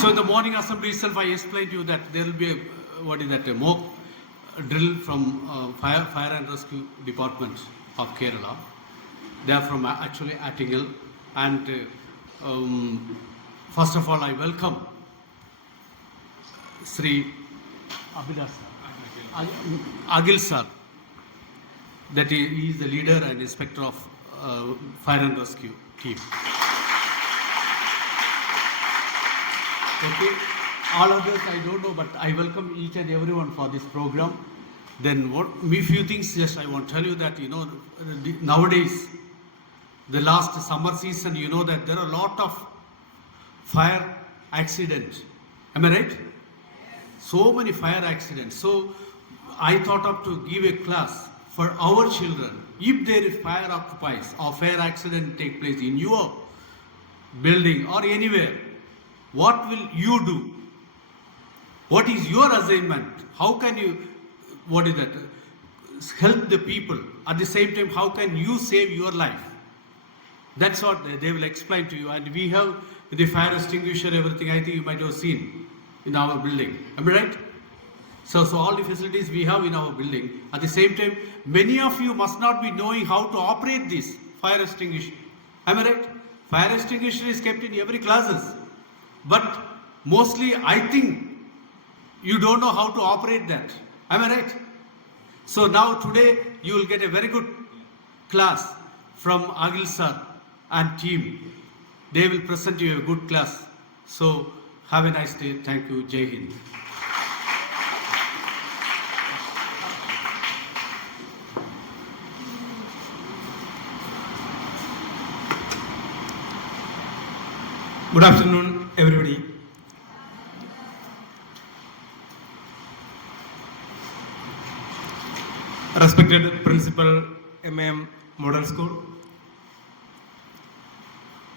So in the morning assembly itself, I explained to you that there will be a mock drill from fire and rescue department of Kerala. They are from actually Attingal, and first of all, I welcome Sri Agil sir, that he is the leader and inspector of fire and rescue team. Okay, all others I don't know, but I welcome each and everyone for this program. Then few things just I want to tell you that, nowadays, the last summer season, you know that there are a lot of fire accidents. Am I right? So many fire accidents. So I thought of to give a class for our children. If there is fire occupies or fire accident take place in your building or anywhere, what will you do? What is your assignment? How can you, help the people? At the same time, how can you save your life? That's what they will explain to you. And we have the fire extinguisher, everything. I think you might have seen in our building. Am I right? So all the facilities we have in our building. At the same time, many of you must not be knowing how to operate this fire extinguisher. Am I right? Fire extinguisher is kept in every classes. But mostly, I think you don't know how to operate that. Am I right? So now today you will get a very good class from Agil sir and team. They will present you a good class. So have a nice day. Thank you. Jai Hind. Good afternoon, everybody. Respected Principal, MAM Model School,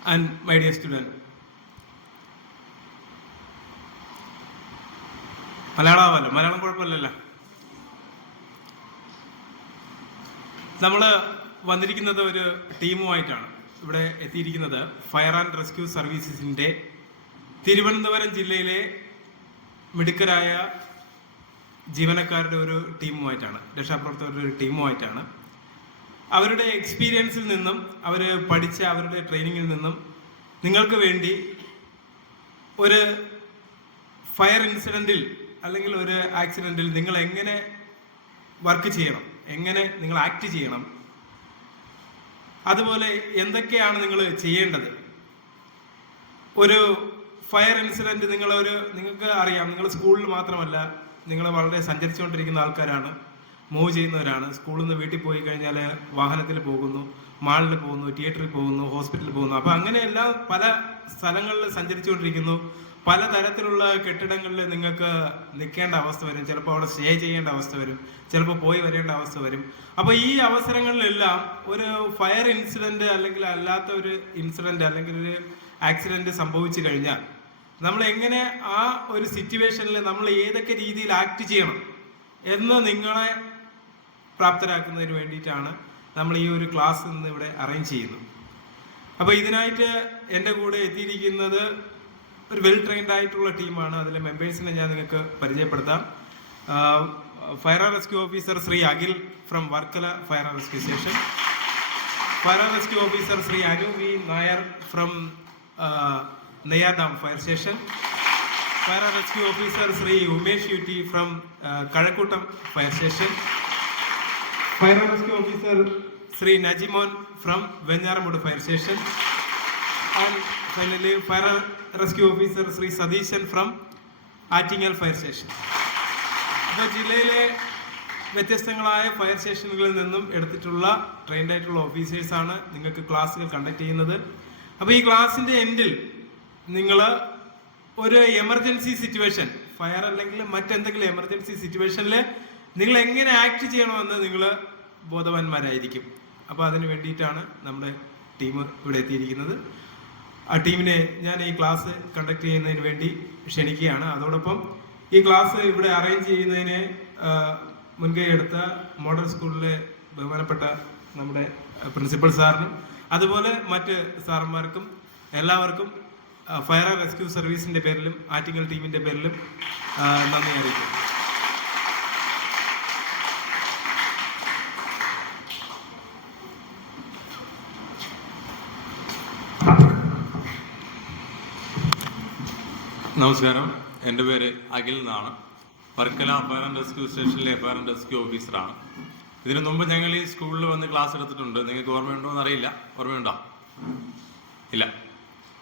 and my dear student. Malayalam കുഴപ്പമില്ലല്ലോ. നമ്മൾ വന്നിരിക്കുന്നത് ഒരു ടീമുമായിട്ടാണ്. ഇവിടെ എത്തിയിരിക്കുന്നത് fire and rescue സർവീസസിൻ്റെ Thiruvananthapuram ജില്ലയിലെ മിടുക്കരായ ജീവനക്കാരുടെ ഒരു ടീമുമായിട്ടാണ്, രക്ഷാപ്രവർത്തകരുടെ ഒരു ടീമുമായിട്ടാണ്. അവരുടെ എക്സ്പീരിയൻസിൽ നിന്നും അവർ പഠിച്ച അവരുടെ ട്രെയിനിങ്ങിൽ നിന്നും നിങ്ങൾക്ക് വേണ്ടി ഒരു ഫയർ ഇൻസിഡൻറ്റിൽ അല്ലെങ്കിൽ ഒരു ആക്സിഡൻറ്റിൽ നിങ്ങൾ എങ്ങനെ വർക്ക് ചെയ്യണം, എങ്ങനെ നിങ്ങൾ ആക്ട് ചെയ്യണം, അതുപോലെ എന്തൊക്കെയാണ് നിങ്ങൾ ചെയ്യേണ്ടത്. ഒരു ഫയർ ഇൻസിഡൻറ്റ് നിങ്ങൾക്ക് അറിയാം, നിങ്ങൾ സ്കൂളിൽ മാത്രമല്ല, നിങ്ങൾ വളരെ സഞ്ചരിച്ചുകൊണ്ടിരിക്കുന്ന ആൾക്കാരാണ്, മൂവ് ചെയ്യുന്നവരാണ്. സ്കൂളിൽ നിന്ന് വീട്ടിൽ പോയി കഴിഞ്ഞാൽ വാഹനത്തിൽ പോകുന്നു, മാളിൽ പോകുന്നു, തിയേറ്ററിൽ പോകുന്നു, ഹോസ്പിറ്റലിൽ പോകുന്നു. അപ്പോൾ അങ്ങനെയെല്ലാം പല സ്ഥലങ്ങളിൽ സഞ്ചരിച്ചുകൊണ്ടിരിക്കുന്നു. പലതരത്തിലുള്ള കെട്ടിടങ്ങളിൽ നിങ്ങൾക്ക് നിൽക്കേണ്ട അവസ്ഥ വരും, ചിലപ്പോൾ അവിടെ സ്റ്റേ ചെയ്യേണ്ട അവസ്ഥ വരും, ചിലപ്പോൾ പോയി വരേണ്ട അവസ്ഥ വരും. അപ്പോൾ ഈ അവസരങ്ങളിലെല്ലാം ഒരു ഫയർ ഇൻസിഡൻറ്റ് അല്ലെങ്കിൽ അല്ലാത്ത ഒരു ഇൻസിഡൻറ്റ് അല്ലെങ്കിൽ ഒരു ആക്സിഡൻറ്റ് സംഭവിച്ചു കഴിഞ്ഞാൽ നമ്മൾ എങ്ങനെ ആ ഒരു സിറ്റുവേഷനിൽ നമ്മൾ ഏതൊക്കെ രീതിയിൽ ആക്ട് ചെയ്യണം എന്ന് നിങ്ങളെ പ്രാപ്തരാക്കുന്നതിന് വേണ്ടിയിട്ടാണ് നമ്മൾ ഈ ഒരു ക്ലാസ് ഇന്ന് ഇവിടെ അറേഞ്ച് ചെയ്യുന്നത്. അപ്പോൾ ഇതിനായിട്ട് എൻ്റെ കൂടെ എത്തിയിരിക്കുന്നത് ഒരു വെൽ ട്രെയിൻഡ് ആയിട്ടുള്ള ടീമാണ്. അതിലെ മെമ്പേഴ്സിനെ ഞാൻ നിങ്ങൾക്ക് പരിചയപ്പെടുത്താം. Fire and rescue officer Shri Akhil from Varkala fire and rescue station, fire and rescue officer Shri Anu V Nair from Neyyardam fire station, fire and rescue officer Shri Umesh UT from Kazhakkoottam fire station, fire and rescue officer Shri Najimon from Venjaramoodu fire station, and finally fire rescue officer Shri Satheesan from Attingal fire station. അപ്പോൾ ജില്ലയിലെ വ്യത്യസ്തങ്ങളായ fire സ്റ്റേഷനുകളിൽ നിന്നും എടുത്തിട്ടുള്ള trained ആയിട്ടുള്ള ഓഫീസേഴ്സാണ് നിങ്ങൾക്ക് ക്ലാസ്സുകൾ conduct ചെയ്യുന്നത്. അപ്പോൾ ഈ ക്ലാസ്സിൻ്റെ എൻഡിൽ നിങ്ങൾ ഒരു എമർജൻസി സിറ്റുവേഷൻ, ഫയർ അല്ലെങ്കിൽ മറ്റെന്തെങ്കിലും എമർജൻസി സിറ്റുവേഷനിൽ നിങ്ങൾ എങ്ങനെ ആക്ട് ചെയ്യണമെന്ന് നിങ്ങൾ ബോധവാന്മാരായിരിക്കും. അപ്പോൾ അതിന് വേണ്ടിയിട്ടാണ് നമ്മുടെ ടീം ഇവിടെ എത്തിയിരിക്കുന്നത്. ആ ടീമിനെ ഞാൻ ഈ ക്ലാസ് കണ്ടക്ട് ചെയ്യുന്നതിന് വേണ്ടി ക്ഷണിക്കുകയാണ്. അതോടൊപ്പം ഈ ക്ലാസ് ഇവിടെ അറേഞ്ച് ചെയ്യുന്നതിന് മുൻകൈ എടുത്ത മോഡൽ സ്കൂളിലെ ബഹുമാനപ്പെട്ട നമ്മുടെ പ്രിൻസിപ്പൽ സാറിനും അതുപോലെ മറ്റ് സാറന്മാർക്കും എല്ലാവർക്കും ഫയർ ആൻഡ് റെസ്ക്യൂ സർവീസിന്റെ പേരിലും ആറ്റിങ്ങൽ ടീമിന്റെ പേരിലും നന്ദി അറിയിക്കുന്നു. നമസ്കാരം, എൻ്റെ പേര് അഖിൽ എന്നാണ്. വർക്കല ഫയർ ആൻഡ് റെസ്ക്യൂ സ്റ്റേഷനിലെ ഫയർ ആൻഡ് റെസ്ക്യൂ ഓഫീസറാണ്. ഇതിനു മുമ്പ് ഞങ്ങൾ ഈ സ്കൂളിൽ വന്ന് ക്ലാസ് എടുത്തിട്ടുണ്ട്. നിങ്ങൾക്ക് ഓർമ്മയുണ്ടോ എന്നറിയില്ല. ഓർമ്മയുണ്ടോ? ഇല്ല.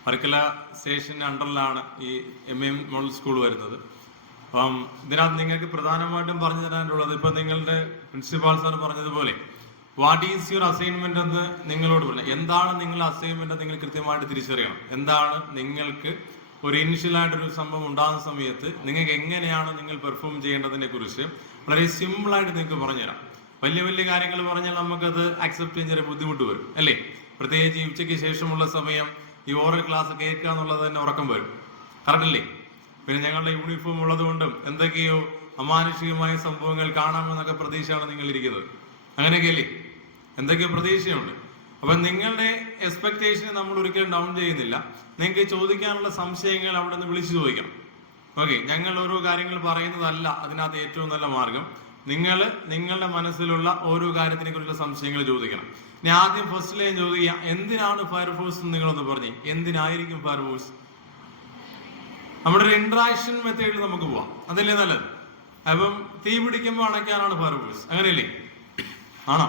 വർക്കല സ്റ്റേഷൻ്റെ അണ്ടറിലാണ് ഈ MM മോഡൽ സ്കൂൾ വരുന്നത്. അപ്പം ഇതിനകത്ത് നിങ്ങൾക്ക് പ്രധാനമായിട്ടും പറഞ്ഞു തരാനുള്ളത്, ഇപ്പം നിങ്ങളുടെ പ്രിൻസിപ്പാൾ സാർ പറഞ്ഞതുപോലെ വാട്ട് ഈസ് യുവർ അസൈൻമെന്റ് എന്ന് നിങ്ങളോട് പറഞ്ഞു. എന്താണ് നിങ്ങളുടെ അസൈൻമെന്റ് നിങ്ങൾ കൃത്യമായിട്ട് തിരിച്ചറിയണം. എന്താണ് നിങ്ങൾക്ക് ഒരു ഇനിഷ്യലായിട്ടൊരു സംഭവം ഉണ്ടാകുന്ന സമയത്ത് നിങ്ങൾക്ക് എങ്ങനെയാണ് നിങ്ങൾ പെർഫോം ചെയ്യേണ്ടതിനെ കുറിച്ച് വളരെ സിമ്പിളായിട്ട് നിങ്ങൾക്ക് പറഞ്ഞുതരാം. വലിയ വലിയ കാര്യങ്ങൾ പറഞ്ഞാൽ നമുക്കത് അക്സെപ്റ്റ് ചെയ്യാൻ ചെറിയ ബുദ്ധിമുട്ട് വരും, അല്ലേ? പ്രത്യേകിച്ച് ഈ ഉച്ചയ്ക്ക് ശേഷമുള്ള സമയം ഈ ഓറൽ ക്ലാസ് കേൾക്കുക എന്നുള്ളത് തന്നെ ഉറക്കം വരും, കറക്റ്റല്ലേ? പിന്നെ ഞങ്ങളുടെ യൂണിഫോം ഉള്ളതുകൊണ്ടും എന്തൊക്കെയോ അമാനുഷികമായ സംഭവങ്ങൾ കാണാമെന്നൊക്കെ പ്രതീക്ഷയാണ് നിങ്ങൾ ഇരിക്കുന്നത്. അങ്ങനെയൊക്കെയല്ലേ? എന്തൊക്കെയോ പ്രതീക്ഷയുണ്ട്. അപ്പം നിങ്ങളുടെ എക്സ്പെക്ടേഷനെ നമ്മൾ ഒരിക്കലും ഡൗൺ ചെയ്യുന്നില്ല. നിങ്ങൾക്ക് ചോദിക്കാനുള്ള സംശയങ്ങൾ അവിടെ നിന്ന് വിളിച്ചു ചോദിക്കാം. ഓക്കെ, ഞങ്ങൾ ഓരോ കാര്യങ്ങൾ പറയുന്നതല്ല അതിനകത്ത് ഏറ്റവും നല്ല മാർഗം. നിങ്ങൾ നിങ്ങളുടെ മനസ്സിലുള്ള ഓരോ കാര്യത്തിനെ കുറിച്ചുള്ള സംശയങ്ങൾ ചോദിക്കണം. ഇനി ആദ്യം ഫസ്റ്റ് ലൈൻ ചോദിക്കുക, എന്തിനാണ് ഫയർഫോഴ്സ് എന്ന് നിങ്ങളൊന്ന് പറഞ്ഞേ. എന്തിനായിരിക്കും ഫയർഫോഴ്സ്? നമ്മുടെ ഒരു ഇന്ററാക്ഷൻ മെത്തേഡിൽ നമുക്ക് പോവാം, അതല്ലേ നല്ലത്? അപ്പം തീ പിടിക്കുമ്പോൾ അണയ്ക്കാനാണ് ഫയർഫോഴ്സ്, അങ്ങനെയല്ലേ? ആണോ?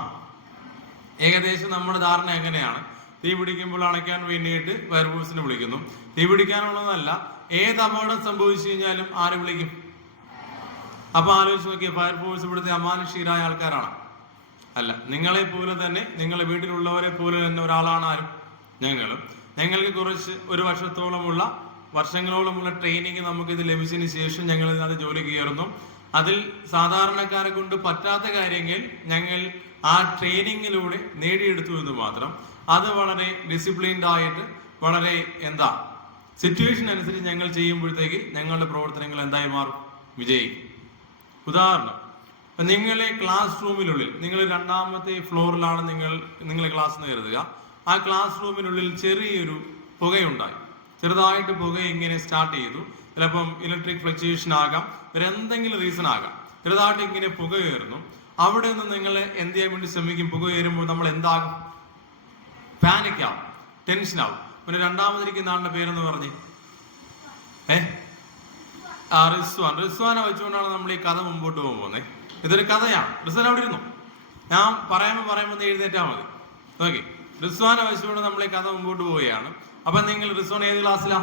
ഏകദേശം നമ്മുടെ ധാരണ എങ്ങനെയാണ്? തീ പിടിക്കുമ്പോൾ അണയ്ക്കാൻ വേണ്ടിയിട്ട് ഫയർഫോഴ്സിനെ വിളിക്കുന്നു. തീ പിടിക്കാനുള്ളതല്ല, ഏത് അപകടം സംഭവിച്ചു കഴിഞ്ഞാലും ആര് വിളിക്കും? അപ്പൊ ആലോചിച്ച് നോക്കിയ, ഫയർഫോഴ്സ് ഇവിടുത്തെ അമാനുഷികരായ ആൾക്കാരാണ്? അല്ല. നിങ്ങളെ പോലെ തന്നെ, നിങ്ങളെ വീട്ടിലുള്ളവരെ പോലെ തന്നെ ഒരാളാണ് ആരും? ഞങ്ങളും. ഞങ്ങൾക്ക് കുറച്ച് ഒരു വർഷങ്ങളോളമുള്ള ട്രെയിനിങ് നമുക്കിത് ലഭിച്ചതിന് ശേഷം ഞങ്ങൾ ഇതിനകത്ത് ജോലിക്ക് കയറുന്നു. അതിൽ സാധാരണക്കാരെ കൊണ്ട് പറ്റാത്ത കാര്യങ്ങൾ ഞങ്ങൾ ആ ട്രെയിനിങ്ങിലൂടെ നേടിയെടുത്തു എന്ന് മാത്രം. അത് വളരെ ഡിസിപ്ലിൻഡ് ആയിട്ട്, വളരെ സിറ്റുവേഷൻ അനുസരിച്ച് ഞങ്ങൾ ചെയ്യുമ്പോഴത്തേക്ക് ഞങ്ങളുടെ പ്രവർത്തനങ്ങൾ എന്തായി മാറും? വിജയിക്കും. ഉദാഹരണം, നിങ്ങളെ ക്ലാസ് റൂമിനുള്ളിൽ, നിങ്ങൾ 2ാമത്തെ ഫ്ലോറിലാണ് നിങ്ങളെ ക്ലാസ് എന്ന് കരുതുക. ആ ക്ലാസ് റൂമിനുള്ളിൽ ചെറിയൊരു പുകയുണ്ടായി. ചെറുതായിട്ട് പുക ഇങ്ങനെ സ്റ്റാർട്ട് ചെയ്തു. ചിലപ്പം ഇലക്ട്രിക് ഫ്ലക്ച്വേഷൻ ആകാം, വേറെ എന്തെങ്കിലും റീസൺ ആകാം. ചെറുതായിട്ട് ഇങ്ങനെ പുക കയറുന്നു. അവിടെ നിന്ന് നിങ്ങൾ എന്ത് ചെയ്യാൻ വേണ്ടി ശ്രമിക്കും? പുക കയറുമ്പോൾ നമ്മൾ എന്താകും? പാനിക് ആവും, ടെൻഷൻ ആവും. പിന്നെ 2ാമതിരിക്കുന്ന ആളുടെ പേരെന്ന് പറഞ്ഞേ, റിസ്വാനെ വെച്ചുകൊണ്ടാണ് നമ്മൾ ഈ കഥ മുമ്പോട്ട് പോകുന്നത്. ഇതൊരു കഥയാണ്. റിസ്വാൻ അവിടെ ഇരുന്നു, ഞാൻ പറയുമ്പോൾ എഴുന്നേറ്റാ മതി. ഓക്കെ, റിസ്വാനെ വെച്ചുകൊണ്ട് നമ്മൾ ഈ കഥ മുമ്പോട്ട് പോവുകയാണ്. അപ്പൊ നിങ്ങൾ റിസ്വാൻ ഏത് ക്ലാസ്സിലാ?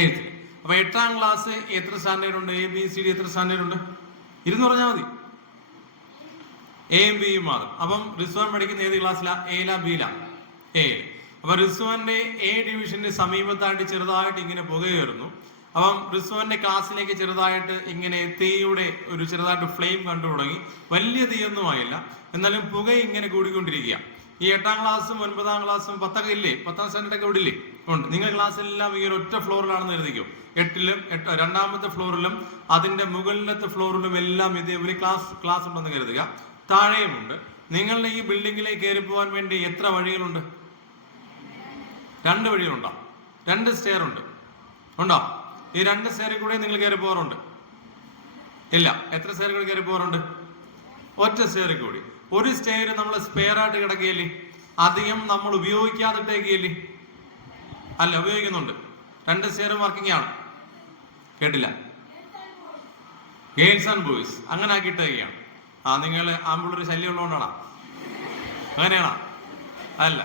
8th. അപ്പൊ 8ാം ക്ലാസ് എത്ര സ്റ്റാൻഡേർഡ് ഉണ്ട്? ABCD എത്ര സ്റ്റാൻഡേർഡ് ഉണ്ട്? 2 പറഞ്ഞാൽ മതി. Aയും Bയും മാത്രം. അപ്പം റിസ്വാൻ പഠിക്കുന്ന ഏത് ക്ലാസ്സിലാ? Aയിലാ Bയിലാ? A. അപ്പൊ റിസ്വാന്റെ A ഡിവിഷന്റെ സമീപത്തായിട്ട് ചെറുതായിട്ട് ഇങ്ങനെ പുക കയറുന്നു. അപ്പം റിസ്വാന്റെ ക്ലാസ്സിലേക്ക് ചെറുതായിട്ട് ഇങ്ങനെ തീയുടെ ഒരു ചെറുതായിട്ട് ഫ്ലെയിം കണ്ടു തുടങ്ങി. വലിയ തീയൊന്നും ആയില്ല, എന്നാലും പുക ഇങ്ങനെ കൂടിക്കൊണ്ടിരിക്കുക. ഈ 8ാം ക്ലാസ്സും 9ാം ക്ലാസ്സും 10ഒക്കെ ഇല്ലേ? 10ാം സ്റ്റാൻഡേർഡൊക്കെ ഇവിടെ ഇല്ലേ? ഉണ്ട്. നിങ്ങൾ ക്ലാസ്സിലെല്ലാം ഈ ഒരു ഒറ്റ ഫ്ലോറിലാണെന്ന് കരുതിക്കും. 8ലും 2ാമത്തെ ഫ്ലോറിലും അതിന്റെ മുകളിലത്തെ ഫ്ലോറിലും എല്ലാം ഇതേപോലെ ക്ലാസ് ഉണ്ടെന്ന് കരുതുക. താഴെയുമുണ്ട്. നിങ്ങളുടെ ഈ ബിൽഡിങ്ങിലേക്ക് കയറി പോകാൻ വേണ്ടി എത്ര വഴികളുണ്ട്? 2 വഴികളുണ്ടോ? 2 സ്റ്റെയർ ഉണ്ട്. ഉണ്ടോ? ഈ 2 സ്റ്റെയറിൽ കൂടെ നിങ്ങൾ കയറി പോകാറുണ്ട്? ഇല്ല. എത്ര സ്റ്റെയർ കൂടി കയറി പോകാറുണ്ട്? ഒറ്റ സ്റ്റെയറിൽ കൂടി. ഒരു സ്റ്റെയർ നമ്മൾ സ്പെയർ ആയിട്ട് കിടക്കുകയല്ലേ? അധികം നമ്മൾ ഉപയോഗിക്കാതിട്ടേക്കല്ലേ? അല്ല, ഉപയോഗിക്കുന്നുണ്ട്. 2 സ്റ്റെയറും വർക്കിംഗ് ആണ്. കേട്ടില്ല? ഗേൾസ് ആൻഡ് ബോയ്സ് അങ്ങനെ ആക്കിയിട്ടേക്കാണ്. നിങ്ങൾ ആമ്പിള്ളൊരു ശല്യം ഉള്ളതുകൊണ്ടാണോ? അങ്ങനെയാണോ? അല്ല.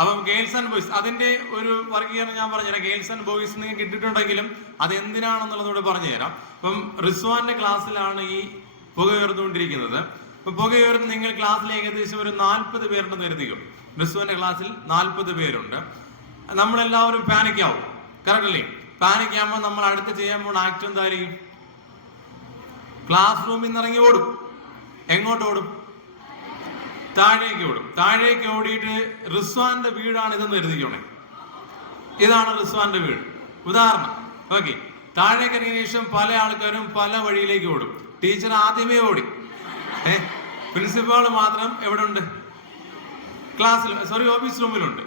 അപ്പം ഗേൾസ് ആൻഡ് ബോയ്സ് അതിന്റെ ഒരു വർഗീകരണം ഞാൻ പറഞ്ഞുതരാം. ഗേൾസ് ആൻഡ് ബോയ്സ് നിങ്ങൾക്ക് ഇട്ടിട്ടുണ്ടെങ്കിലും അത് എന്തിനാണെന്നുള്ളതോടെ പറഞ്ഞുതരാം. അപ്പം റിസ്വാന്റെ ക്ലാസ്സിലാണ് ഈ പുക ഉയർന്നുകൊണ്ടിരിക്കുന്നത്. അപ്പൊ പുക ഉയർന്ന് നിങ്ങൾ ക്ലാസ്സിൽ ഏകദേശം ഒരു 40 പേരുണ്ടെന്ന് കരുതിക്കും. റിസ്വാന്റെ ക്ലാസ്സിൽ 40 പേരുണ്ട്. നമ്മളെല്ലാവരും പാനിക് ആവും, കറക്റ്റ് അല്ലേ? പാനിക് ആകുമ്പോൾ നമ്മൾ അടുത്ത് ചെയ്യാൻ പോകുന്ന ആക്ട് എന്തായിരിക്കും? ക്ലാസ് റൂമിൽ നിന്ന് ഇറങ്ങി ഓടും. എങ്ങോട്ട് ഓടും? താഴേക്ക് ഓടും. താഴേക്ക് ഓടിയിട്ട് റിസ്വാന്റെ വീടാണ് ഇതെന്ന് കരുതിക്കോണേ. ഇതാണ് റിസ്വാന്റെ വീട്. ഉദാഹരണം. ഓക്കെ, താഴേക്ക് ഇറങ്ങിയ ശേഷം പല ആൾക്കാരും പല വഴിയിലേക്ക് ഓടും. ടീച്ചർ ആദ്യമേ ഓടി. പ്രിൻസിപ്പാൾ മാത്രം എവിടെ ഉണ്ട്? ഓഫീസ് റൂമിലുണ്ട്.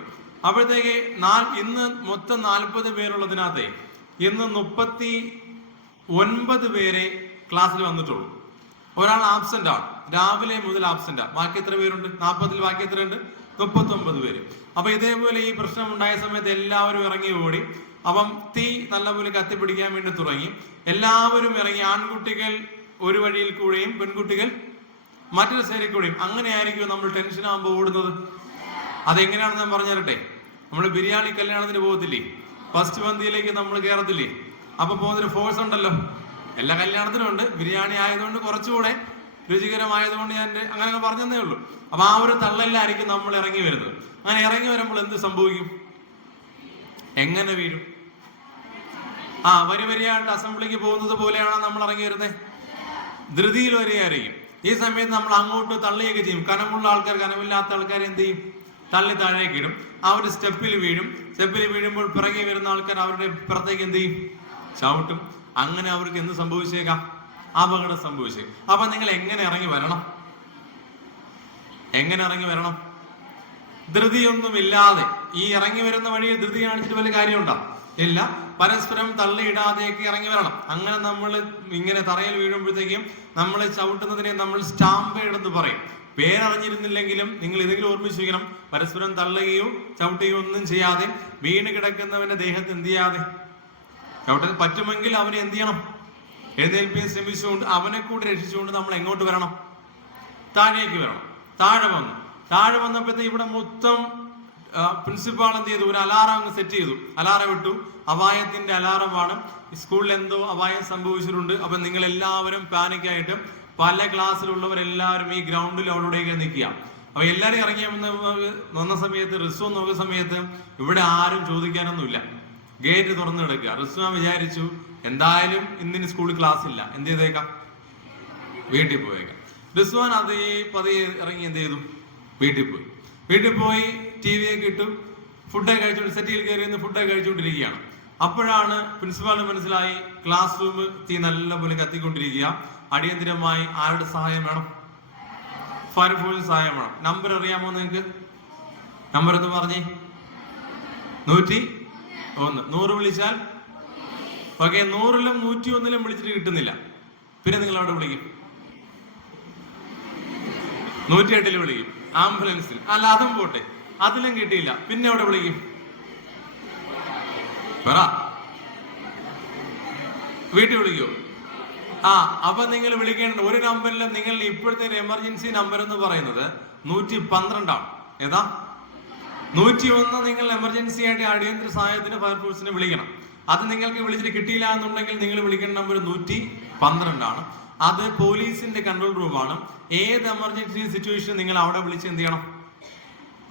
അപ്പോഴത്തേക്ക് ഇന്ന് മൊത്തം 40 പേരുള്ളതിനകത്തെ ഇന്ന് 39 പേരെ ക്ലാസ്സിൽ വന്നിട്ടുള്ളൂ. ഒരാൾ ആബ്സെന്റ് ആണ്, രാവിലെ മുതൽ ആബ്സെന്റ്. ബാക്കി എത്ര പേരുണ്ട്? 40-ൽ ബാക്കി എത്രയുണ്ട്? 39 പേര്. അപ്പൊ ഇതേപോലെ ഈ പ്രശ്നം ഉണ്ടായ സമയത്ത് എല്ലാവരും ഇറങ്ങി ഓടി. അപ്പം തീ നല്ലപോലെ കത്തിപ്പിടിക്കാൻ വേണ്ടി തുടങ്ങി. എല്ലാവരും ഇറങ്ങി. ആൺകുട്ടികൾ ഒരു വഴിയിൽ കൂടെയും പെൺകുട്ടികൾ മറ്റൊരു സൈഡിൽ കൂടെയും. അങ്ങനെയായിരിക്കും നമ്മൾ ടെൻഷൻ ആകുമ്പോൾ ഓടുന്നത്. അതെങ്ങനെയാണെന്ന് ഞാൻ പറഞ്ഞു തരട്ടെ. നമ്മൾ ബിരിയാണി കല്യാണത്തിന് പോകത്തില്ലേ? ഫസ്റ്റ് പന്തിയിലേക്ക് നമ്മൾ കയറത്തില്ലേ? അപ്പൊ പോകുന്നൊരു ഫോഴ്സ് ഉണ്ടല്ലോ. എല്ലാ കല്യാണത്തിനും ഉണ്ട്. ബിരിയാണി ആയതുകൊണ്ട് കുറച്ചുകൂടെ രുചികരമായതുകൊണ്ട് ഞാൻ അങ്ങനെ പറഞ്ഞതേ ഉള്ളൂ. അപ്പൊ ആ ഒരു തള്ളലിലായിരിക്കും നമ്മൾ ഇറങ്ങി വരുന്നത്. അങ്ങനെ ഇറങ്ങി വരുമ്പോൾ എന്ത് സംഭവിക്കും? എങ്ങനെ വീഴും? വരിയായിട്ട് അസംബ്ലിക്ക് പോകുന്നത് പോലെയാണ് നമ്മൾ ഇറങ്ങി വരുന്നത്. ധൃതിയിൽ വരികയായിരിക്കും. ഈ സമയത്ത് നമ്മൾ അങ്ങോട്ട് തള്ളിയൊക്കെ ചെയ്യും. കനമുള്ള ആൾക്കാർ കനമില്ലാത്ത ആൾക്കാർ എന്ത് ചെയ്യും? തള്ളി താഴേക്ക് ഇടും. അവർ സ്റ്റെപ്പിൽ വീഴും. സ്റ്റെപ്പിൽ വീഴുമ്പോൾ പിറകെ വരുന്ന ആൾക്കാർ അവരുടെ പുറത്തേക്ക് എന്ത് ചെയ്യും? ചവിട്ടും. അങ്ങനെ അവർക്ക് എന്ത് സംഭവിച്ചേക്കാം? അപകടം സംഭവിച്ചേക്കാം. അപ്പൊ നിങ്ങൾ എങ്ങനെ ഇറങ്ങി വരണം? എങ്ങനെ ഇറങ്ങി വരണം? ധൃതിയൊന്നുമില്ലാതെ. ഈ ഇറങ്ങി വരുന്ന വഴിയിൽ ധൃതി കാണിച്ചിട്ട് വലിയ കാര്യമുണ്ടോ? ഇല്ല. പരസ്പരം തള്ളിയിടാതെയൊക്കെ ഇറങ്ങി വരണം. അങ്ങനെ നമ്മൾ ഇങ്ങനെ തറയിൽ വീഴുമ്പോഴത്തേക്കും നമ്മൾ ചവിട്ടുന്നതിനെ നമ്മൾ സ്റ്റാമ്പേഡ് എന്ന് പറയും. പേരറിഞ്ഞിരുന്നില്ലെങ്കിലും നിങ്ങൾ ഇതെങ്കിലും ഓർമ്മിച്ചു വയ്ക്കണം. പരസ്പരം തള്ളുകയോ ചവിട്ടുകയോ ഒന്നും ചെയ്യാതെ വീണ് കിടക്കുന്നവന്റെ ദേഹത്ത് എന്ത് ചെയ്യാതെ ചവിട്ടാൻ പറ്റുമെങ്കിൽ അവനെ എന്ത് ചെയ്യണം? എഴുന്നേൽപ്പിക്കാൻ ശ്രമിച്ചുകൊണ്ട് അവനെ കൂടി രക്ഷിച്ചുകൊണ്ട് നമ്മൾ എങ്ങോട്ട് വരണം? താഴേക്ക് വരണം. താഴെ വന്നപ്പോഴത്തെ ഇവിടെ മൊത്തം പ്രിൻസിപ്പാൾ എന്ത് ചെയ്തു? ഒരു അലാറം അങ്ങ് സെറ്റ് ചെയ്തു. അലാറം ഇട്ടു. അപായത്തിന്റെ അലാറമാണ്. സ്കൂളിൽ എന്തോ അപായം സംഭവിച്ചിട്ടുണ്ട്. അപ്പൊ നിങ്ങൾ എല്ലാവരും പാനിക്കായിട്ട് പല ക്ലാസ്സിലുള്ളവരെല്ലാവരും ഈ ഗ്രൗണ്ടിൽ അവിടെയൊക്കെ നിൽക്കുക. അപ്പൊ എല്ലാവരും ഇറങ്ങി വന്ന സമയത്ത് റിസ്വ നോക്കുന്ന സമയത്ത് ഇവിടെ ആരും ചോദിക്കാനൊന്നുമില്ല. ഗേറ്റ് തുറന്നു കിടക്കുക. റിസ്വാൻ വിചാരിച്ചു എന്തായാലും ഇന്നിന് സ്കൂളിൽ ക്ലാസ് ഇല്ല, എന്ത് ചെയ്തേക്കാം? വീട്ടിൽ പോയേക്കാം. റിസ്വാൻ അതേ പതിയെ ഇറങ്ങി എന്ത് ചെയ്തു? വീട്ടിൽ പോയി TV ഒക്കെ ഇട്ടു. ഫുഡൊക്കെ കഴിച്ചുകൊണ്ട് സെറ്റിയിൽ കയറി ഫുഡൊക്കെ കഴിച്ചുകൊണ്ടിരിക്കുകയാണ്. അപ്പോഴാണ് പ്രിൻസിപ്പാളിന് മനസ്സിലായി ക്ലാസ് റൂം തീ നല്ലപോലെ കത്തിക്കൊണ്ടിരിക്കുക. അടിയന്തിരമായി ആരുടെ സഹായം വേണം? ഫയർഫോഴ്സിന്റെ സഹായം വേണം. നമ്പർ അറിയാമോ നിങ്ങൾക്ക്? നമ്പർ എന്ന് പറഞ്ഞേ. 101. 100 വിളിച്ചാൽ ഓക്കെ. 100-ലും 101-ലും വിളിച്ചിട്ട് കിട്ടുന്നില്ല. പിന്നെ നിങ്ങൾ അവിടെ വിളിക്കും. 108-ൽ വിളിക്കും. ആംബുലൻസിൽ. അല്ല, അതും പോട്ടെ, അതിലും കിട്ടിയില്ല. പിന്നെ അവിടെ വിളിക്കും. പറ, വീട്ടിൽ വിളിക്കൂ. അപ്പൊ നിങ്ങൾ വിളിക്കേണ്ട ഒരു നമ്പറിലും നിങ്ങൾ ഇപ്പോഴത്തെ ഒരു എമർജൻസി നമ്പർ എന്ന് പറയുന്നത് 112 ആണ്. ഏതാ? 101 നിങ്ങൾ എമർജൻസി ആയിട്ട് അടിയന്തര സഹായത്തിന് ഫയർഫോഴ്സിനെ വിളിക്കണം. അത് നിങ്ങൾക്ക് വിളിച്ചിട്ട് കിട്ടിയില്ല എന്നുണ്ടെങ്കിൽ നിങ്ങൾ വിളിക്കേണ്ട നമ്പർ 112 ആണ്. അത് പോലീസിന്റെ കൺട്രോൾ റൂമാണ്. ഏത് എമർജൻസി സിറ്റുവേഷൻ നിങ്ങൾ അവിടെ വിളിച്ച് എന്ത് ചെയ്യണം?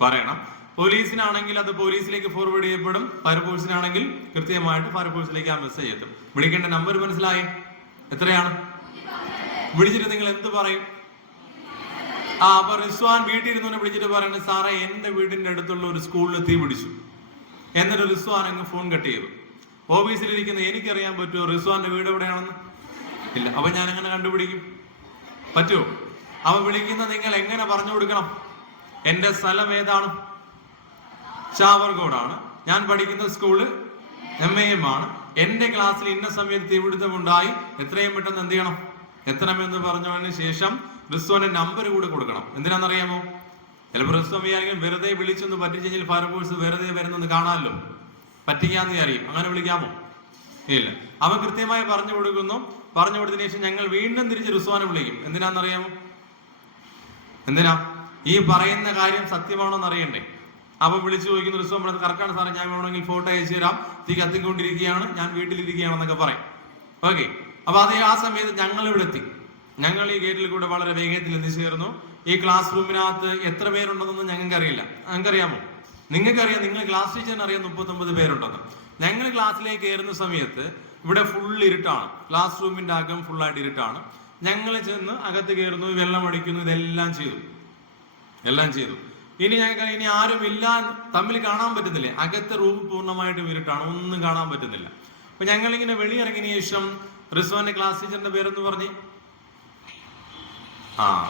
പറയണം. പോലീസിനാണെങ്കിൽ അത് പോലീസിലേക്ക് ഫോർവേഡ് ചെയ്യപ്പെടും. ഫയർഫോഴ്സിനാണെങ്കിൽ കൃത്യമായിട്ട് ഫയർഫോഴ്സിലേക്ക് ആ മെസ്സേജ് എത്തും. വിളിക്കേണ്ട നമ്പർ മനസ്സിലായി? എത്രയാണ്? വിളിച്ചിട്ട് നിങ്ങൾ എന്ത് പറയും? അപ്പൊ റിസ്വാൻ വീട്ടിൽ ഇരുന്നവനെ വിളിച്ചിട്ട് പറയുന്നത്, സാറേ എന്റെ വീടിന്റെ അടുത്തുള്ള ഒരു സ്കൂളിൽ തീ പിടിച്ചു. എന്നിട്ട് റിസ്വാൻ അങ്ങ് ഫോൺ കട്ട് ചെയ്തു. ഓഫീസിലിരിക്കുന്ന എനിക്കറിയാൻ പറ്റുമോ റിസ്വാന്റെ വീട് എവിടെയാണെന്ന്? ഇല്ല. അപ്പൊ ഞാൻ എങ്ങനെ കണ്ടുപിടിക്കും? പറ്റുമോ? അവ വിളിക്കുന്ന നിങ്ങൾ എങ്ങനെ പറഞ്ഞു കൊടുക്കണം? എന്റെ സ്ഥലം ഏതാണ്? ചാവർകോടാണ്. ഞാൻ പഠിക്കുന്ന സ്കൂള് MAM ആണ്. എന്റെ ക്ലാസ്സിൽ ഇന്ന സമയത്ത് തീപിടുത്തമുണ്ടായി, എത്രയും പെട്ടെന്ന് എന്ത് ചെയ്യണം? എത്തണമെന്ന് പറഞ്ഞതിന് ശേഷം റിസ്വാന്റെ നമ്പർ കൂടെ കൊടുക്കണം. എന്തിനാണെന്നറിയാമോ? ചിലപ്പോൾ റിസ്വാൻ വിചാരിക്കും വെറുതെ വിളിച്ചൊന്ന് പറ്റിച്ചെങ്കിൽ ഫയർഫോഴ്സ് വെറുതെ വരുന്നെന്ന് കാണാമല്ലോ, പറ്റിക്കാന്ന് വിചാരിക്കും. അങ്ങനെ വിളിക്കാമോ? ഇല്ല. അവൻ കൃത്യമായി പറഞ്ഞു കൊടുക്കുന്നു. പറഞ്ഞു കൊടുത്തതിന് ശേഷം ഞങ്ങൾ വീണ്ടും തിരിച്ച് റിസ്വാനെ വിളിക്കും. എന്തിനാണെന്നറിയാമോ? എന്തിനാ? ഈ പറയുന്ന കാര്യം സത്യമാണോ എന്ന് അറിയണ്ടേ? അപ്പൊ വിളിച്ചു ചോദിക്കുന്നു. റിസ്വാൻ പറയുന്നത് കറക്റ്റാണ് സാറേ, ഞാൻ വേണമെങ്കിൽ ഫോട്ടോ അയച്ചു തരാം, തീ കത്തിക്കൊണ്ടിരിക്കുകയാണ്, ഞാൻ വീട്ടിലിരിക്കുകയാണെന്നൊക്കെ പറയും. ഓക്കെ. അപ്പൊ ആ സമയത്ത് ഞങ്ങൾ ഇവിടെ എത്തി. ഞങ്ങൾ ഈ ഗേറ്റിൽ കൂടെ വളരെ വേഗത്തിൽ എത്തിച്ചേർന്നു. ഈ ക്ലാസ് റൂമിനകത്ത് എത്ര പേരുണ്ടെന്നൊന്നും ഞങ്ങൾക്ക് അറിയില്ല. ഞങ്ങൾക്കറിയാമോ? നിങ്ങൾക്കറിയാം. നിങ്ങൾ ക്ലാസ് ടീച്ചറിന് അറിയാം 39 പേരുണ്ടെന്ന്. ഞങ്ങൾ ക്ലാസ്സിലേക്ക് കയറുന്ന സമയത്ത് ഇവിടെ ഫുൾ ഇരുട്ടാണ്. ക്ലാസ് റൂമിന്റെ അകം ഫുള്ളായിട്ട് ഇരുട്ടാണ്. ഞങ്ങൾ ചെന്ന് അകത്ത് കയറുന്നു, വെള്ളം അടിക്കുന്നു, ഇതെല്ലാം ചെയ്തു. ഇനി ഞങ്ങൾക്ക് ഇനി ആരും ഇല്ല, തമ്മിൽ കാണാൻ പറ്റുന്നില്ല. അകത്തെ റൂം പൂർണ്ണമായിട്ടും ഇരുട്ടാണ്, ഒന്നും കാണാൻ പറ്റുന്നില്ല. അപ്പൊ ഞങ്ങളിങ്ങനെ വെളിയിറങ്ങിയ ശേഷം റിസ്വാന്റെ ക്ലാസ് ടീച്ചറിന്റെ പേരെന്ന് പറഞ്ഞ്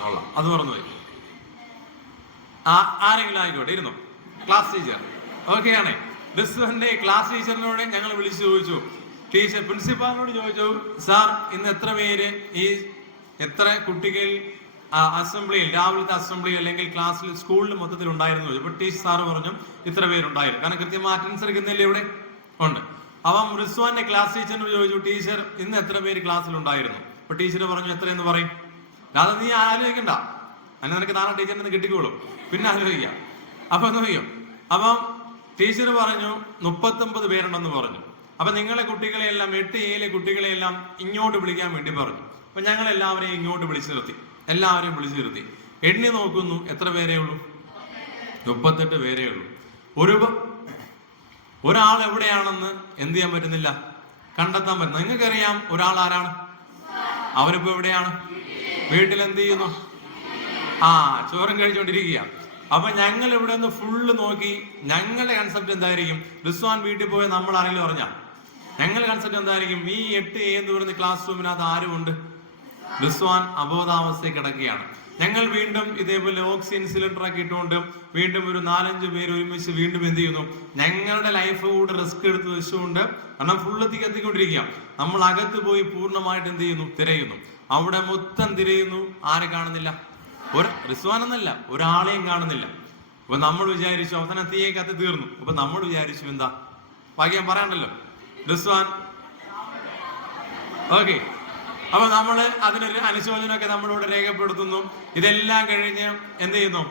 കൊള്ളാം, അത് മറന്നുപോയി. ആരെങ്കിലും ആയിക്കോട്ടെ, ഇരുന്നു. ക്ലാസ് ടീച്ചർ ഓക്കെ ആണേ. റിസ്വാന്റെ ക്ലാസ് ടീച്ചറിനോട് ഞങ്ങൾ വിളിച്ചു ചോദിച്ചു, ടീച്ചർ പ്രിൻസിപ്പാളിനോട് ചോദിച്ചു, സാർ ഇന്ന് എത്ര പേര് എത്ര കുട്ടികൾ അസംബ്ലിയിൽ രാവിലത്തെ അസംബ്ലി അല്ലെങ്കിൽ ക്ലാസ്സിൽ സ്കൂളിൽ മൊത്തത്തിൽ ഉണ്ടായിരുന്നു. അപ്പൊ ടീച്ചർ സാറ് പറഞ്ഞു ഇത്ര പേരുണ്ടായിരുന്നു. കാരണം കൃത്യമായി അറ്റൻഡൻസ് എടുക്കുന്നില്ല ഇവിടെ ഉണ്ട്. അപ്പം റിസ്വാന്റെ ക്ലാസ് ടീച്ചറിനോട് ചോദിച്ചു, ടീച്ചർ ഇന്ന് എത്ര പേര് ക്ലാസ്സിൽ ഉണ്ടായിരുന്നു? അപ്പൊ ടീച്ചർ പറഞ്ഞു എത്രയെന്ന് പറയും. അത് നീ ആലോചിക്കണ്ട, അതിന് നിനക്ക് നാളെ ടീച്ചറിന് കിട്ടിക്കോളും, പിന്നെ ആലോചിക്കാം. അപ്പൊ എന്ന് പറയും. അപ്പം ടീച്ചർ പറഞ്ഞു 39 പേരുണ്ടെന്ന് പറഞ്ഞു. അപ്പൊ നിങ്ങളെ കുട്ടികളെയെല്ലാം 8A കുട്ടികളെയെല്ലാം ഇങ്ങോട്ട് വിളിക്കാൻ വേണ്ടി പറഞ്ഞു. അപ്പൊ ഞങ്ങൾ എല്ലാവരെയും ഇങ്ങോട്ട് വിളിച്ചു നിർത്തി, എല്ലാവരെയും വിളിച്ചു നിർത്തി. എണ്ണി നോക്കുന്നു, എത്ര പേരേ ഉള്ളൂ? 38 പേരേ ഉള്ളൂ. ഒരാൾ എവിടെയാണെന്ന് എന്ത് ചെയ്യാൻ പറ്റുന്നില്ല, കണ്ടെത്താൻ പറ്റുന്നു. നിങ്ങൾക്കറിയാം ഒരാൾ ആരാണ്? അവരിപ്പോ എവിടെയാണ്? വീട്ടിൽ എന്ത് ചെയ്യുന്നു? ചോറും കഴിച്ചുകൊണ്ടിരിക്കുക. അപ്പൊ ഞങ്ങൾ ഇവിടെ നിന്ന് ഫുള്ള് നോക്കി. ഞങ്ങളുടെ കൺസെപ്റ്റ് എന്തായിരിക്കും? റിസ്വാൻ വീട്ടിൽ പോയി നമ്മൾ ആരെങ്കിലും പറഞ്ഞാ ഞങ്ങളുടെ കൺസെപ്റ്റ് എന്തായിരിക്കും? ഈ 8A എന്ന് പറയുന്ന ക്ലാസ് റൂമിനകത്ത് ആരുമുണ്ട്? റിസ്വാൻ അബോധാവസ്ഥയിൽ കിടക്കുകയാണ്. ഞങ്ങൾ വീണ്ടും ഇതേപോലെ ഓക്സിജൻ സിലിണ്ടർ ഒക്കെ ഇട്ടുകൊണ്ട് വീണ്ടും ഒരു 4-5 പേര് ഒരുമിച്ച് വീണ്ടും എന്ത് ചെയ്യുന്നു? ഞങ്ങളുടെ ലൈഫ് കൂടെ റിസ്ക് എടുത്ത് വെച്ചുകൊണ്ട്, കാരണം ഫുള്ള് കത്തിക്കൊണ്ടിരിക്കുക. നമ്മൾ അകത്ത് പോയി പൂർണ്ണമായിട്ട് എന്ത് ചെയ്യുന്നു? തിരയുന്നു. അവിടെ മൊത്തം തിരയുന്നു, ആരെ കാണുന്നില്ല? റിസ്വാൻ എന്നല്ല, ഒരാളെയും കാണുന്നില്ല. അപ്പൊ നമ്മൾ വിചാരിച്ചു അവസാനം തീയെ കത്തി തീർന്നു. അപ്പൊ നമ്മൾ വിചാരിച്ചു എന്താ ഭാഗ്യം പറയണ്ടല്ലോ, റിസ്വാൻ. ഓക്കെ, അപ്പൊ നമ്മള് അതിനൊരു അനുശോചനമൊക്കെ നമ്മളിവിടെ രേഖപ്പെടുത്തുന്നു. ഇതെല്ലാം കഴിഞ്ഞ് എന്ത് ചെയ്യുന്നു?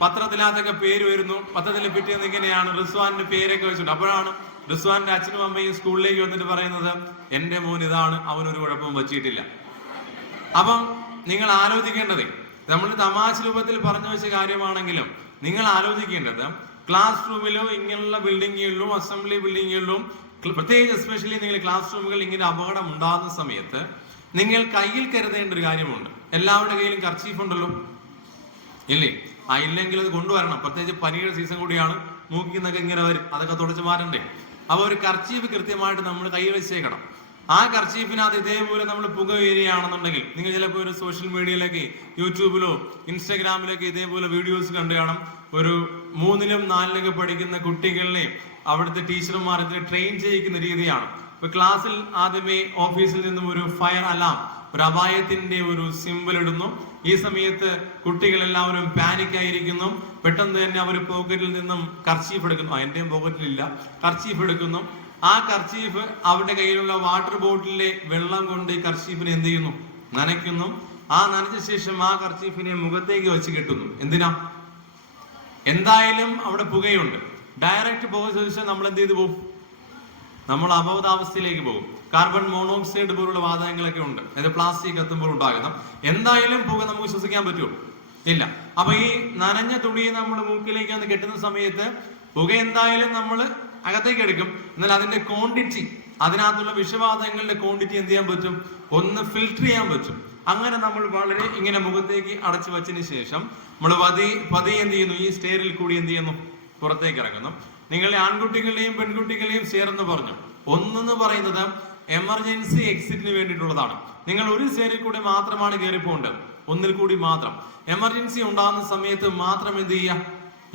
പത്രത്തിനകത്തൊക്കെ പേര് വരുന്നു. പത്രത്തിൽ പിറ്റേന്ന് ഇങ്ങനെയാണ് റിസ്വാന്റെ പേരൊക്കെ വെച്ചിട്ടുണ്ട്. അപ്പോഴാണ് റിസ്വാന്റെ അച്ഛനും അമ്മയും സ്കൂളിലേക്ക് വന്നിട്ട് പറയുന്നത്, എന്റെ മോൻ ഇതാണ്, അവനൊരു കുഴപ്പവും പറ്റിയിട്ടില്ല. അപ്പം നിങ്ങൾ ആലോചിക്കേണ്ടത്, നമ്മൾ തമാശ രൂപത്തിൽ പറഞ്ഞു വെച്ച കാര്യമാണെങ്കിലും നിങ്ങൾ ആലോചിക്കേണ്ടത്, ക്ലാസ് റൂമിലോ ഇങ്ങനെയുള്ള ബിൽഡിങ്ങുകളിലും അസംബ്ലി ബിൽഡിങ്ങുകളിലും പ്രത്യേകിച്ച് എസ്പെഷ്യലി നിങ്ങൾ ക്ലാസ് റൂമുകൾ ഇങ്ങനെ അപകടം ഉണ്ടാകുന്ന സമയത്ത് നിങ്ങൾ കയ്യിൽ കരുതേണ്ട ഒരു കാര്യമുണ്ട്. എല്ലാവരുടെ കയ്യിലും കർച്ചീഫ് ഉണ്ടല്ലോ, ഇല്ലേ? ഇല്ലെങ്കിൽ അത് കൊണ്ടുവരണം. പ്രത്യേകിച്ച് പനിയുടെ സീസൺ കൂടിയാണ്, മൂക്കിന്നൊക്കെ ഇങ്ങനെ വരും, അതൊക്കെ തുടച്ച് മാറ്റണ്ടേ? അപ്പൊ ഒരു കർച്ചീഫ് കൃത്യമായിട്ട് നമ്മൾ കയ്യിൽ വെച്ചേക്കണം. ആ കർച്ചീഫിനകത്ത് ഇതേപോലെ നമ്മൾ പുക വീഴുകയാണെന്നുണ്ടെങ്കിൽ, നിങ്ങൾ ചിലപ്പോൾ ഒരു സോഷ്യൽ മീഡിയയിലൊക്കെ യൂട്യൂബിലോ ഇൻസ്റ്റാഗ്രാമിലൊക്കെ ഇതേപോലെ വീഡിയോസ് കണ്ടു കാണാം. ഒരു 3-ലും 4-ലൊക്കെ പഠിക്കുന്ന കുട്ടികളെ അവിടുത്തെ ടീച്ചർമാർ ഇതിനെ ട്രെയിൻ ചെയ്യിക്കുന്ന രീതിയാണ്. ഇപ്പൊ ക്ലാസ്സിൽ ആദ്യമേ ഓഫീസിൽ നിന്നും ഒരു ഫയർ അലാം, ഒരു അപായത്തിന്റെ ഒരു സിമ്പിൾ ഇടുന്നു. ഈ സമയത്ത് കുട്ടികൾ എല്ലാവരും പാനിക് ആയിരിക്കുന്നു. പെട്ടെന്ന് തന്നെ അവർ പോക്കറ്റിൽ നിന്നും കർച്ചീഫ് എടുക്കുന്നു. എന്റെയും പോക്കറ്റിലില്ല, കർച്ചീഫ് എടുക്കുന്നു. ആ കർച്ചീഫ് അവരുടെ കയ്യിലുള്ള വാട്ടർ ബോട്ടിലെ വെള്ളം കൊണ്ട് ഈ കർച്ചീഫിനെ എന്ത് ചെയ്യുന്നു? നനയ്ക്കുന്നു. ആ നനച്ച ശേഷം ആ കർച്ചീഫിനെ മുഖത്തേക്ക് വെച്ച് കെട്ടുന്നു. എന്തിനാ? എന്തായാലും അവിടെ പുകയുണ്ട്. ഡയറക്റ്റ് പുക ചോദിച്ചാൽ നമ്മൾ എന്ത് ചെയ്തു പോകും? നമ്മൾ അബോധാവസ്ഥയിലേക്ക് പോകും. കാർബൺ മോണോക്സൈഡ് പോലുള്ള വാതകങ്ങളൊക്കെ ഉണ്ട്, അതായത് പ്ലാസ്റ്റിക് കത്തുമ്പോൾ ഉണ്ടാകുന്ന. എന്തായാലും പുക നമുക്ക് ശ്വസിക്കാൻ പറ്റുമോ? ഇല്ല. അപ്പൊ ഈ നനഞ്ഞ തുണിയെ നമ്മൾ മൂക്കിലേക്ക് ഒന്ന് കെട്ടുന്ന സമയത്ത് പുക എന്തായാലും നമ്മൾ അകത്തേക്ക് എടുക്കും. എന്നാൽ അതിന്റെ ക്വാണ്ടിറ്റി, അതിനകത്തുള്ള വിഷവാതകങ്ങളുടെ ക്വാണ്ടിറ്റി എന്ത് ചെയ്യാൻ പറ്റും? ഒന്ന് ഫിൽട്ടർ ചെയ്യാൻ പറ്റും. അങ്ങനെ നമ്മൾ വളരെ ഇങ്ങനെ മുഖത്തേക്ക് അടച്ചു വെച്ചതിന് ശേഷം നമ്മൾ പതി എന്ത് ചെയ്യുന്നു? ഈ സ്റ്റെയറിൽ കൂടി എന്ത് ചെയ്യുന്നു? പുറത്തേക്ക് ഇറങ്ങുന്നു. നിങ്ങളെ ആൺകുട്ടികളെയും പെൺകുട്ടികളെയും സ്റ്റെയർ എന്ന് പറഞ്ഞു. ഒന്നെന്ന് പറയുന്നത് എമർജൻസി എക്സിറ്റിന് വേണ്ടിയിട്ടുള്ളതാണ്. നിങ്ങൾ ഒരു സ്റ്റെയറിൽ കൂടി മാത്രമാണ് കയറി പോകേണ്ടത്, ഒന്നിൽ കൂടി മാത്രം. എമർജൻസി ഉണ്ടാകുന്ന സമയത്ത് മാത്രം എന്ത് ചെയ്യുക?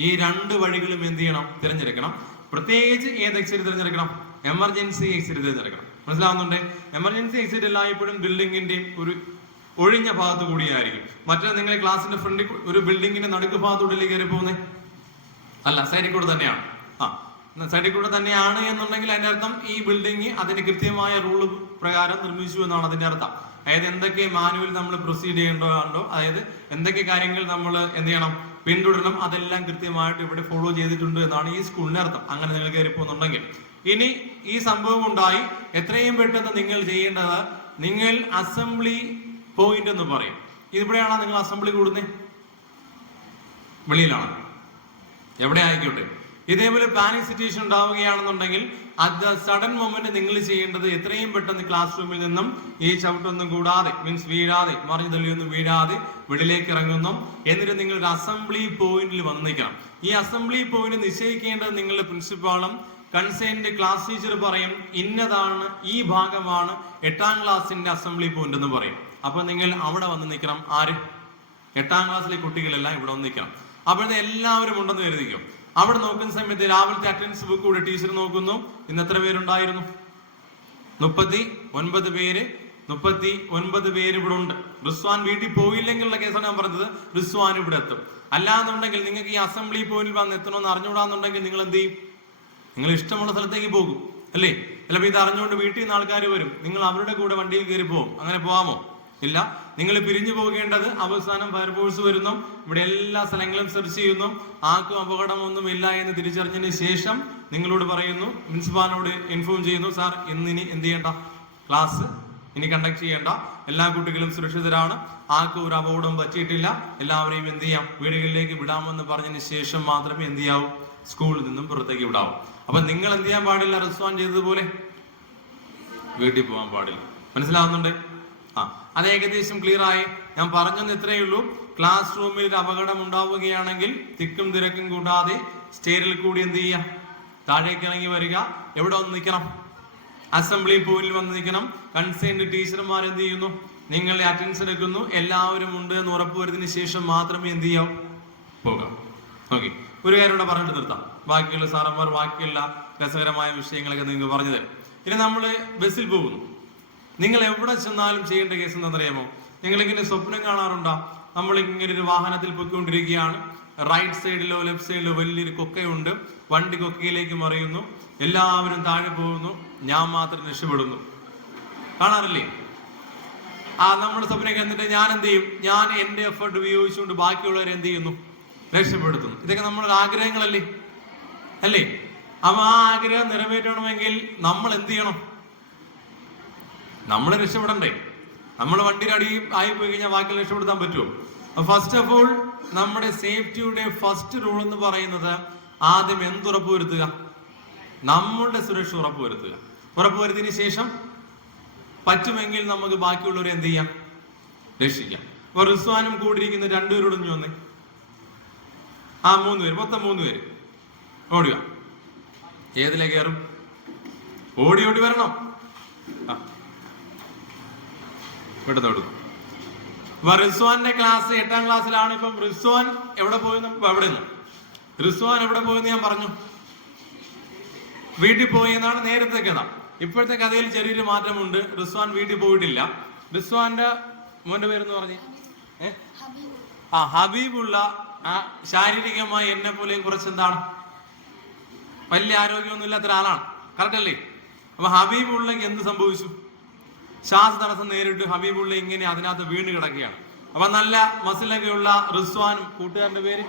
ഈ 2 വഴികളും എന്ത് ചെയ്യണം? തിരഞ്ഞെടുക്കണം. പ്രത്യേകിച്ച് ഏത് എക്സിറ്റ് തിരഞ്ഞെടുക്കണം? എമർജൻസി എക്സിറ്റ് തിരഞ്ഞെടുക്കണം. മനസ്സിലാവുന്നുണ്ട്? എമർജൻസി എക്സിറ്റ് എല്ലായ്പ്പോഴും ബിൽഡിങ്ങിന്റെ ഒരു ഒഴിഞ്ഞ ഭാഗത്ത് കൂടിയായിരിക്കും. മറ്റേ നിങ്ങൾ ക്ലാസിന്റെ ഫ്രണ്ടിൽ ഒരു ബിൽഡിങ്ങിന്റെ നടുക്ക് ഭാഗത്തൂടെ കയറി പോകുന്നേ അല്ല, സൈഡിൽ കൂടെ തന്നെയാണ്. സൈഡിൽ കൂടെ തന്നെയാണ് എന്നുണ്ടെങ്കിൽ അതിന്റെ അർത്ഥം ഈ ബിൽഡിംഗ് അതിന് കൃത്യമായ റൂള് പ്രകാരം നിർമ്മിച്ചു എന്നാണ് അതിന്റെ അർത്ഥം. അതായത് എന്തൊക്കെ മാനുവൽ നമ്മൾ പ്രൊസീഡ് ചെയ്യേണ്ടതുണ്ടോ, അതായത് എന്തൊക്കെ കാര്യങ്ങൾ നമ്മൾ എന്ത് ചെയ്യണം, പിന്തുടരണം, അതെല്ലാം കൃത്യമായിട്ട് ഇവിടെ ഫോളോ ചെയ്തിട്ടുണ്ട് എന്നാണ് ഈ സ്കൂളിന്റെ അർത്ഥം. അങ്ങനെ നിങ്ങൾ കയറി പോകുന്നുണ്ടെങ്കിൽ, ഇനി ഈ സംഭവം ഉണ്ടായി എത്രയും പെട്ടെന്ന് നിങ്ങൾ ചെയ്യേണ്ടത്, നിങ്ങൾ അസംബ്ലി പോയിന്റ് എന്ന് പറയും. ഇവിടെയാണോ നിങ്ങൾ അസംബ്ലി കൂടുന്നത്? വെളിയിലാണ്, എവിടെ ആയിക്കോട്ടെ. ഇതേപോലെ പാനിക് സിറ്റുവേഷൻ ഉണ്ടാവുകയാണെന്നുണ്ടെങ്കിൽ അത് സഡൻ മൊമെന്റ് നിങ്ങൾ ചെയ്യേണ്ടത് എത്രയും പെട്ടെന്ന് ക്ലാസ് റൂമിൽ നിന്നും ഈ ചവിട്ടൊന്നും കൂടാതെ, മീൻസ് വീഴാതെ, മറിഞ്ഞു തള്ളിയൊന്നും വീഴാതെ വെളിയിലേക്ക് ഇറങ്ങുന്നു. എന്നിട്ട് നിങ്ങൾ ഒരു അസംബ്ലി പോയിന്റിൽ വന്ന് നിൽക്കണം. ഈ അസംബ്ലി പോയിന്റ് നിശ്ചയിക്കേണ്ടത് നിങ്ങളുടെ പ്രിൻസിപ്പാളും കൺസേൺഡ് ക്ലാസ് ടീച്ചർ പറയും, ഇന്നതാണ്, ഈ ഭാഗമാണ് 8ാം ക്ലാസിന്റെ അസംബ്ലി പോയിന്റ് എന്ന് പറയും. അപ്പൊ നിങ്ങൾ അവിടെ വന്ന് നിൽക്കണം. 8ാം ക്ലാസ്സിലെ കുട്ടികളെല്ലാം ഇവിടെ വന്ന് നിൽക്കണം. അപ്പോഴത്തെ എല്ലാവരും ഉണ്ടെന്ന് കരുതിക്കും. അവിടെ നോക്കുന്ന സമയത്ത് രാവിലത്തെ അറ്റൻഡൻസ് ബുക്ക് കൂടെ ടീച്ചർ നോക്കുന്നു. ഇന്ന് എത്ര പേരുണ്ടായിരുന്നു? 39 പേര്. 39 പേര് ഇവിടെ ഉണ്ട്. റിസ്വാൻ വീട്ടിൽ പോയില്ലെങ്കിലുള്ള കേസാണ് ഞാൻ പറഞ്ഞത്. റിസ്വാൻ ഇവിടെ എത്തും. അല്ലാന്നുണ്ടെങ്കിൽ നിങ്ങൾക്ക് ഈ അസംബ്ലി പോയിന്റിൽ വന്ന് എത്തണമെന്ന് അറിഞ്ഞുകൂടാന്നുണ്ടെങ്കിൽ നിങ്ങൾ എന്ത് ചെയ്യും? നിങ്ങൾ ഇഷ്ടമുള്ള സ്ഥലത്തേക്ക് പോകും അല്ലേ? ചിലപ്പോൾ ഇത് അറിഞ്ഞുകൊണ്ട് വീട്ടിൽ നിന്ന് ആൾക്കാർ വരും, നിങ്ങൾ അവരുടെ കൂടെ വണ്ടിയിൽ കയറി പോകും. അങ്ങനെ പോകാമോ? ഇല്ല. നിങ്ങൾ പിരിഞ്ഞു പോകേണ്ടത് അവസാനം ഫയർഫോഴ്സ് വരുന്നു, ഇവിടെ എല്ലാ സ്ഥലങ്ങളും സെർച്ച് ചെയ്യുന്നു, ആർക്കും അപകടമൊന്നും ഇല്ല എന്ന് തിരിച്ചറിഞ്ഞതിന് ശേഷം നിങ്ങളോട് പറയുന്നു, പ്രിൻസിപ്പാളിനോട് ഇൻഫോം ചെയ്യുന്നു, സാർ ഇന്നിനി എന്ത് ചെയ്യണ്ട, ക്ലാസ് ഇനി കണ്ടക്ട് ചെയ്യേണ്ട, എല്ലാ കുട്ടികളും സുരക്ഷിതരാണ്, ആർക്കും ഒരു അപകടവും പറ്റിയിട്ടില്ല, എല്ലാവരെയും എന്ത് ചെയ്യാം, വീടുകളിലേക്ക് വിടാമെന്ന് പറഞ്ഞതിന് ശേഷം മാത്രമേ എന്ത് ചെയ്യാവൂ, സ്കൂളിൽ നിന്നും പുറത്തേക്ക് വിടാവൂ. അപ്പൊ നിങ്ങൾ എന്ത് ചെയ്യാൻ പാടില്ല? റിസ്വാൻ ചെയ്തതുപോലെ വീട്ടിൽ പോകാൻ പാടില്ല. മനസ്സിലാവുന്നുണ്ട്? അത് ഏകദേശം ക്ലിയർ ആയി. ഞാൻ പറഞ്ഞെന്ന് ഇത്രയേ ഉള്ളൂ. ക്ലാസ് റൂമിൽ ഒരു അപകടം ഉണ്ടാവുകയാണെങ്കിൽ തിക്കും തിരക്കും കൂടാതെ സ്റ്റേറിൽ കൂടി എന്ത് ചെയ്യാം, താഴേക്ക് ഇറങ്ങി വരിക. എവിടെ വന്ന് നിൽക്കണം? അസംബ്ലി പോയിന്റിൽ വന്ന് നിൽക്കണം. കൺസേൺഡ് ടീച്ചർമാർ എന്ത് ചെയ്യുന്നു, നിങ്ങളെ അറ്റൻഡൻസ് എടുക്കുന്നു, എല്ലാവരും ഉണ്ട് എന്ന് ഉറപ്പുവരുന്നതിന് ശേഷം മാത്രമേ എന്ത് ചെയ്യാവൂ, പോകാം. ഓക്കെ, ഒരു കാര്യം കൂടെ പറഞ്ഞിട്ട് നിർത്താം. ബാക്കിയുള്ള സാറന്മാർ ബാക്കിയുള്ള രസകരമായ വിഷയങ്ങളൊക്കെ നിങ്ങൾക്ക് പറഞ്ഞു തരും. ഇനി നമ്മൾ ബസ്സിൽ പോകുന്നു. നിങ്ങൾ എവിടെ ചെന്നാലും ചെയ്യേണ്ട കേസ് എന്താണെന്നറിയാമോ? നിങ്ങളിങ്ങനെ സ്വപ്നം കാണാറുണ്ടോ? നമ്മൾ ഇങ്ങനെ ഒരു വാഹനത്തിൽ പോയിക്കൊണ്ടിരിക്കുകയാണ്, റൈറ്റ് സൈഡിലോ ലെഫ്റ്റ് സൈഡിലോ വലിയൊരു കൊക്കയുണ്ട്, വണ്ടി കൊക്കയിലേക്ക് മറിയുന്നു, എല്ലാവരും താഴെ പോകുന്നു, ഞാൻ മാത്രം രക്ഷപ്പെടുന്നു. കാണാറില്ലേ? നമ്മുടെ സ്വപ്നം എന്നിട്ട് ഞാൻ എന്ത് ചെയ്യും? ഞാൻ എന്റെ എഫേർട്ട് ഉപയോഗിച്ചുകൊണ്ട് ബാക്കിയുള്ളവരെ എന്ത് ചെയ്യുന്നു, രക്ഷപ്പെടുത്തുന്നു. ഇതൊക്കെ നമ്മുടെ ആഗ്രഹങ്ങളല്ലേ അല്ലേ? അപ്പൊ ആ ആഗ്രഹം നിറവേറ്റണമെങ്കിൽ നമ്മൾ എന്ത് ചെയ്യണം? നമ്മൾ രക്ഷപ്പെടണ്ടേ? നമ്മൾ വണ്ടിയുടെ അടി ആയി പോയി കഴിഞ്ഞാൽ ബാക്കി രക്ഷപ്പെടുത്താൻ പറ്റുമോ? ഫസ്റ്റ് ഓഫ് ഓൾ നമ്മുടെ സേഫ്റ്റിയുടെ ഫസ്റ്റ് റൂൾ എന്ന് പറയുന്നത് ആദ്യം എന്തുറപ്പ് വരുത്തുക? നമ്മളുടെ സുരക്ഷ ഉറപ്പുവരുത്തുക. ഉറപ്പുവരുത്തിയതിനു ശേഷം പറ്റുമെങ്കിൽ നമുക്ക് ബാക്കിയുള്ളവരെ എന്ത് ചെയ്യാം, രക്ഷിക്കാം. അപ്പൊ റിസ്വാനും കൂടിയിരിക്കുന്ന 2 പേരോടൊന്നും വന്നേ. 3 പേര്, മൊത്തം 3 പേര് ഓടുക. ഏതിലെ കയറും? ഓടി ഓടി വരണം. വിടുന്നോടും. അപ്പൊ റിസ്വാന്റെ ക്ലാസ് 8ാം ക്ലാസ്സിലാണ്. ഇപ്പം റിസ്വാൻ എവിടെ പോയെന്ന്, എവിടെ നിന്ന് റിസ്വാൻ എവിടെ പോയെന്ന് ഞാൻ പറഞ്ഞു, വീട്ടിൽ പോയി എന്നാണ് നേരത്തെ കഥ. ഇപ്പോഴത്തെ കഥയിൽ ചെറിയൊരു മാറ്റമുണ്ട്. റിസ്വാൻ വീട്ടിൽ പോയിട്ടില്ല. റിസ്വാന്റെ മോന്റെ പേരെന്ന് പറഞ്ഞേ, ഹബീബുള്ള. ശാരീരികമായി എന്നെ പോലെ കുറച്ച് എന്താണ്, വലിയ ആരോഗ്യമൊന്നും ഇല്ലാത്ത ഒരാളാണ്. കറക്റ്റ് അല്ലേ? അപ്പൊ ഹബീബുള്ളക്ക് എന്ത് സംഭവിച്ചു? ശ്വാസതടസ്സം നേരിട്ട് ഹബീബുള്ള ഇങ്ങനെ അതിനകത്ത് വീണ് കിടക്കുകയാണ്. അപ്പൊ നല്ല മസിലൊക്കെ ഉള്ള റിസ്വാനും, കൂട്ടുകാരന്റെ പേര്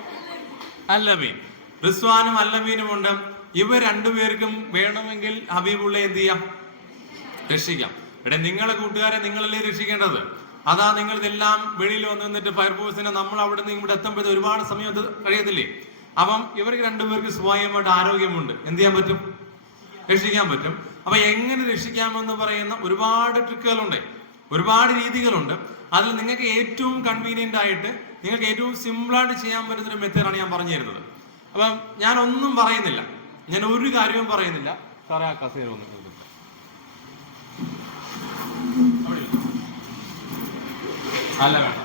അല്ലമീൻ, റിസ്വാനും അല്ലമീനും ഉണ്ട്. ഇവർ 2 പേർക്കും വേണമെങ്കിൽ ഹബീബുള്ള എന്ത് ചെയ്യാം, രക്ഷിക്കാം. ഇവിടെ നിങ്ങളെ കൂട്ടുകാരെ നിങ്ങളല്ലേ രക്ഷിക്കേണ്ടത്. അതാ നിങ്ങൾ ഇതെല്ലാം വെളിയിൽ വന്ന് നിന്നിട്ട് ഫയർഫോഴ്സിനെ നമ്മൾ അവിടെ നിന്ന് ഇവിടെ എത്തുമ്പോഴത്തെ ഒരുപാട് സമയം അത് കഴിയത്തില്ലേ? അപ്പം ഇവർക്ക് 2 പേർക്ക് സ്വയമായിട്ട് ആരോഗ്യമുണ്ട്, എന്ത് ചെയ്യാൻ പറ്റും, രക്ഷിക്കാൻ പറ്റും. അപ്പൊ എങ്ങനെ രക്ഷിക്കാമെന്ന് പറയുന്ന ഒരുപാട് ട്രിക്കുകളുണ്ട്, ഒരുപാട് രീതികളുണ്ട്. അതിൽ നിങ്ങൾക്ക് ഏറ്റവും കൺവീനിയന്റ് ആയിട്ട്, നിങ്ങൾക്ക് ഏറ്റവും സിമ്പിളായിട്ട് ചെയ്യാൻ പറ്റുന്ന ഒരു മെത്തേഡാണ് ഞാൻ പറഞ്ഞു തരുന്നത്. അപ്പം ഞാൻ ഒന്നും പറയുന്നില്ല, ഞാൻ ഒരു കാര്യവും പറയുന്നില്ല. സാറേ ആ കസേര ഒന്ന് അല്ല വേണ്ട,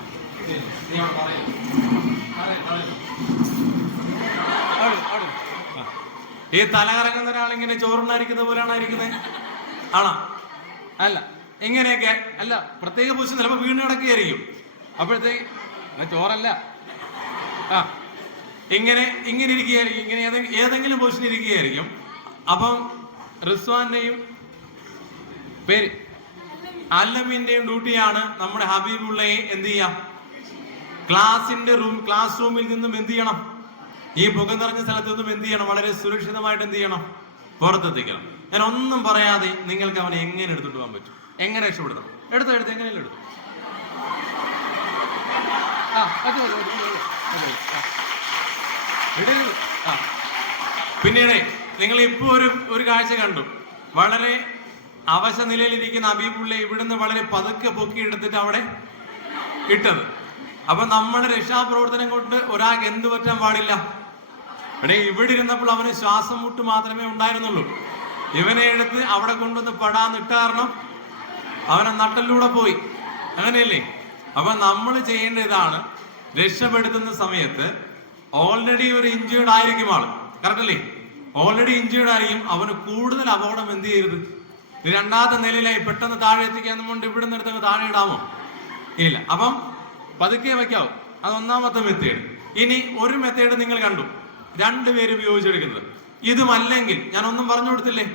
ഈ തലകറങ്ങുന്ന ഒരാളിങ്ങനെ ചോറുണ്ടായിരിക്കുന്ന പോലെയാണ് ഇരിക്കുന്നത് ആണോ? അല്ല, ഇങ്ങനെയൊക്കെ അല്ല, പ്രത്യേക പൊസിഷൻ ചിലപ്പോൾ വീണ് കിടക്കുകയായിരിക്കും. അപ്പോഴത്തേക്ക് ചോറല്ല, ഇങ്ങനെ ഇങ്ങനെ ഇരിക്കുകയായിരിക്കും, ഇങ്ങനെ ഏതെങ്കിലും പൊസിഷൻ ഇരിക്കുകയായിരിക്കും. അപ്പം റിസ്വാന്റെയും പേര് അല്ലമീന്റെയും ഡ്യൂട്ടിയാണ് നമ്മുടെ ഹബീബുള്ളയെ എന്ത് ചെയ്യാം, ക്ലാസ് റൂമിൽ നിന്നും എന്ത് ചെയ്യണം, ഈ പുക നിറഞ്ഞ സ്ഥലത്ത് നിന്നും എന്ത് ചെയ്യണം, വളരെ സുരക്ഷിതമായിട്ട് എന്ത് ചെയ്യണം, പുറത്തെത്തിക്കണം. ഞാൻ ഒന്നും പറയാതെ നിങ്ങൾക്ക് അവനെ എങ്ങനെ എടുത്തിട്ട് പോകാൻ പറ്റും, എങ്ങനെ രക്ഷപ്പെടുത്തണം, എടുത്ത് എങ്ങനെയല്ല എടുത്തു. പിന്നീട് നിങ്ങൾ ഇപ്പൊ ഒരു കാഴ്ച കണ്ടു. വളരെ അവശ നിലയിലിരിക്കുന്ന ഹബീബുള്ള ഇവിടുന്ന് വളരെ പതുക്കെ പൊക്കി എടുത്തിട്ട് അവിടെ ഇട്ടത്. അപ്പൊ നമ്മുടെ രക്ഷാപ്രവർത്തനം കൊണ്ട് ഒരാൾക്ക് എന്ത് പറ്റാൻ പാടില്ല. ഇവിടെ ഇരുന്നപ്പോൾ അവന് ശ്വാസം മുട്ട് മാത്രമേ ഉണ്ടായിരുന്നുള്ളൂ. ഇവനെ എടുത്ത് അവിടെ കൊണ്ടുവന്ന് പെടാന്നിട്ട കാരണം അവനെ നട്ടലിലൂടെ പോയി. അങ്ങനെയല്ലേ? അപ്പൊ നമ്മൾ ചെയ്യേണ്ട ഇതാണ്, രക്ഷപ്പെടുത്തുന്ന സമയത്ത് ഓൾറെഡി ഒരു ഇഞ്ചേർഡ് ആയിരിക്കും ആള്, കറക്റ്റ് അല്ലേ? ഓൾറെഡി ഇഞ്ചേർഡ് ആയിരിക്കും, അവന് കൂടുതൽ അപകടം എന്ത് ചെയ്യരുത്? രണ്ടാമത്തെ നിലയിലായി പെട്ടെന്ന് താഴെ എത്തിക്കാന്ന് കൊണ്ട് ഇവിടെ നിന്ന് എടുത്തങ്ങ് താഴെ ഇടാമോ? ഇല്ല. അപ്പം പതുക്കെ വയ്ക്കാവൂ. അത് ഒന്നാമത്തെ മെത്തേഡ്. ഇനി ഒരു മെത്തേഡ് നിങ്ങൾ കണ്ടു, രണ്ടുപേരും ഉപയോഗിച്ചെടുക്കുന്നത്. ഇതുമല്ലെങ്കിൽ ഞാൻ ഒന്നും പറഞ്ഞു കൊടുത്തില്ലേ,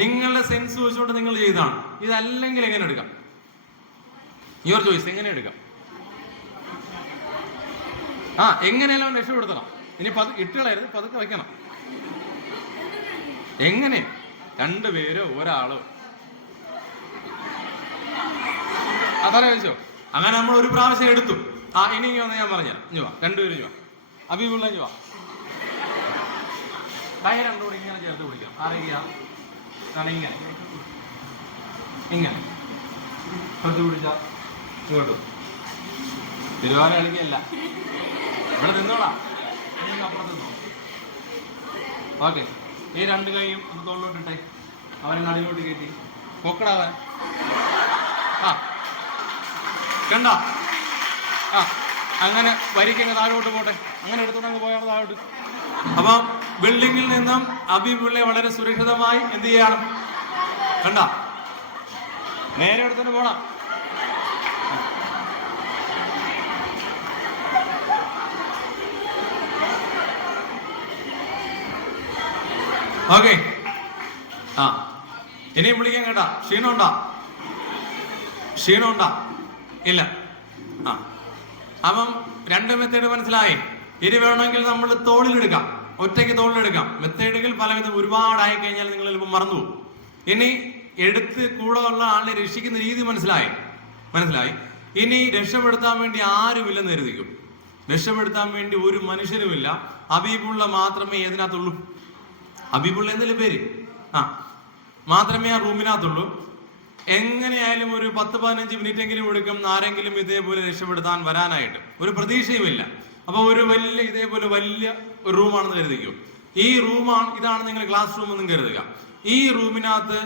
നിങ്ങളുടെ സെൻസ് വെച്ചുകൊണ്ട് നിങ്ങൾ ചെയ്താണ്. ഇതല്ലെങ്കിൽ എങ്ങനെ എടുക്കാം? Your choice. എങ്ങനെ എടുക്കാം? എങ്ങനെയെല്ലാം രക്ഷപ്പെടുത്തണം. ഇനി ഇട്ടുകളായിരുന്നു, പതുക്കെ വയ്ക്കണം. എങ്ങനെ? രണ്ടുപേരോ ഒരാളോ അതാ ചോദിച്ചോ? അങ്ങനെ നമ്മൾ ഒരു പ്രാവശ്യം എടുത്തു. ഇനി ഇങ്ങനെ വന്ന് ഞാൻ പറഞ്ഞുതരാം. ഇനി വാ, രണ്ടുപേരും ഇനി വാ. അഭിമുള്ള ഇനി വാ. കൈ രണ്ടുകൂടി ഇങ്ങനെ ചേർത്ത് പിടിക്കാം. ആരെങ്കിലും ഇങ്ങനെ ഇങ്ങനെ ചേർത്ത് പിടിച്ചാ ഇങ്ങോട്ട് തിരുവാല കളിക്കല്ല. ഇവിടെ നിന്നോളാം, അപ്പുറത്ത് നിന്നോ. ഓക്കെ. ഈ രണ്ട് കൈയും ഒന്ന് തോളിലോട്ടിട്ടെ. അവനെ നടുവിലോട്ട് കയറ്റി പൊക്കടാവൻ. കണ്ട? അങ്ങനെ വരിക്കങ്ങ് താഴോട്ട് പോട്ടെ. അങ്ങനെ എടുത്തോണ്ടങ്ങ് പോയാണ് താഴോട്ട്. അപ്പൊ ബിൽഡിങ്ങിൽ നിന്നും അഭിപിള്ളയെ വളരെ സുരക്ഷിതമായി എന്ത് ചെയ്യണം? കണ്ട? നേരെ എടുത്തോണ്ട് പോണം. ഓക്കെ. ഇനിയും വിളിക്കാൻ കേട്ടാ? ക്ഷീണമുണ്ടാ? ക്ഷീണമുണ്ടാ? ഇല്ല. അപ്പം രണ്ട് മെത്തേഡ് മനസ്സിലായി. ഇനി വേണമെങ്കിൽ നമ്മൾ തോളിലെടുക്കാം, ഒറ്റയ്ക്ക് തോളിലെടുക്കാം. മെത്തേഡുകൾ പലവിധം ഒരുപാടായി കഴിഞ്ഞാൽ നിങ്ങൾ ചിലപ്പോൾ മറന്നു. ഇനി എടുത്ത് കൂടെ ഉള്ള ആളിനെ രക്ഷിക്കുന്ന രീതി മനസ്സിലായി. ഇനി രക്ഷപ്പെടുത്താൻ വേണ്ടി ആരുമില്ലെന്ന് കരുതിക്കും. രക്ഷപ്പെടുത്താൻ വേണ്ടി ഒരു മനുഷ്യനുമില്ല. ഹബീബുള്ള മാത്രമേ ഏതിനകത്തുള്ളൂ? ഹബീബുള്ള എന്നല്ലേ പേര്? മാത്രമേ ആ റൂമിനകത്തുള്ളൂ. എങ്ങനെയായാലും ഒരു 10-15 മിനിറ്റ് എങ്കിലും എടുക്കും ആരെങ്കിലും ഇതേപോലെ രക്ഷപ്പെടുത്താൻ വരാനായിട്ട്. ഒരു പ്രതീക്ഷയുമില്ല. അപ്പൊ ഒരു ഇതേപോലെ വലിയ ഒരു റൂമാണെന്ന് കരുതിക്കും. ഈ ഇതാണ് നിങ്ങൾ ക്ലാസ് റൂം എന്നും കരുതുക. ഈ റൂമിനകത്ത്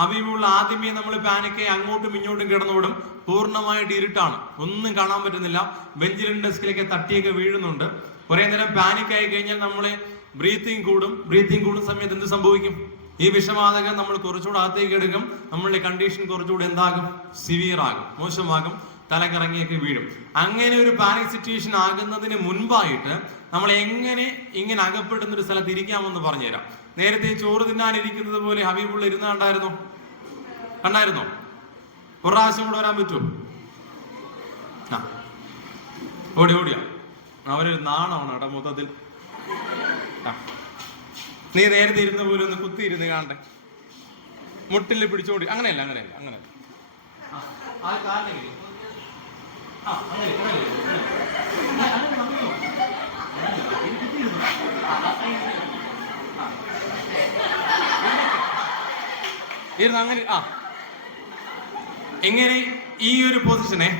ഹബീബുള്ള ആദ്യമേ നമ്മൾ പാനിക്കായി അങ്ങോട്ടും ഇങ്ങോട്ടും കിടന്നോടും. പൂർണ്ണമായിട്ട് ഇരുട്ടാണ്, ഒന്നും കാണാൻ പറ്റുന്നില്ല. ബെഞ്ചിലും ഡെസ്കിലൊക്കെ തട്ടിയൊക്കെ വീഴുന്നുണ്ട്. കുറെ നേരം പാനിക്കായി കഴിഞ്ഞാൽ നമ്മളെ ബ്രീത്തിങ് കൂടും സമയത്ത് എന്ത് സംഭവിക്കും? ഈ വിഷവാതകം നമ്മൾ കുറച്ചുകൂടെ അകത്തേക്ക് എടുക്കും. നമ്മളുടെ കണ്ടീഷൻ കുറച്ചുകൂടെ എന്താകും? സിവിയർ ആകും, മോശമാകും, തലകറങ്ങിയൊക്കെ വീഴും. അങ്ങനെ ഒരു പാനിക് സിറ്റുവേഷൻ ആകുന്നതിന് മുൻപായിട്ട് നമ്മൾ എങ്ങനെ ഇങ്ങനെ അകപ്പെടുന്ന ഒരു സ്ഥലത്ത് ഇരിക്കാമെന്ന് പറഞ്ഞുതരാം. നേരത്തെ ചോറ് തിന്നാനിരിക്കുന്നത് പോലെ ഹബീബുള്ള ഇരുന്ന് കണ്ടായിരുന്നോ? ഒരു പ്രാവശ്യം കൂടെ വരാൻ പറ്റുമോ? ഓടിയാ അവനൊരു നാണമാണ് കേട്ടോ മൊത്തത്തിൽ. നീ നേരത്തെ ഇരുന്ന പോലെ ഒന്ന് കുത്തിയിരുന്ന് കാണട്ടെ. മുട്ടിൽ പിടിച്ചോടി. അങ്ങനെയല്ല. ഇരുന്ന് അങ്ങനെ എങ്ങനെ ഈ ഒരു പൊസിഷനെ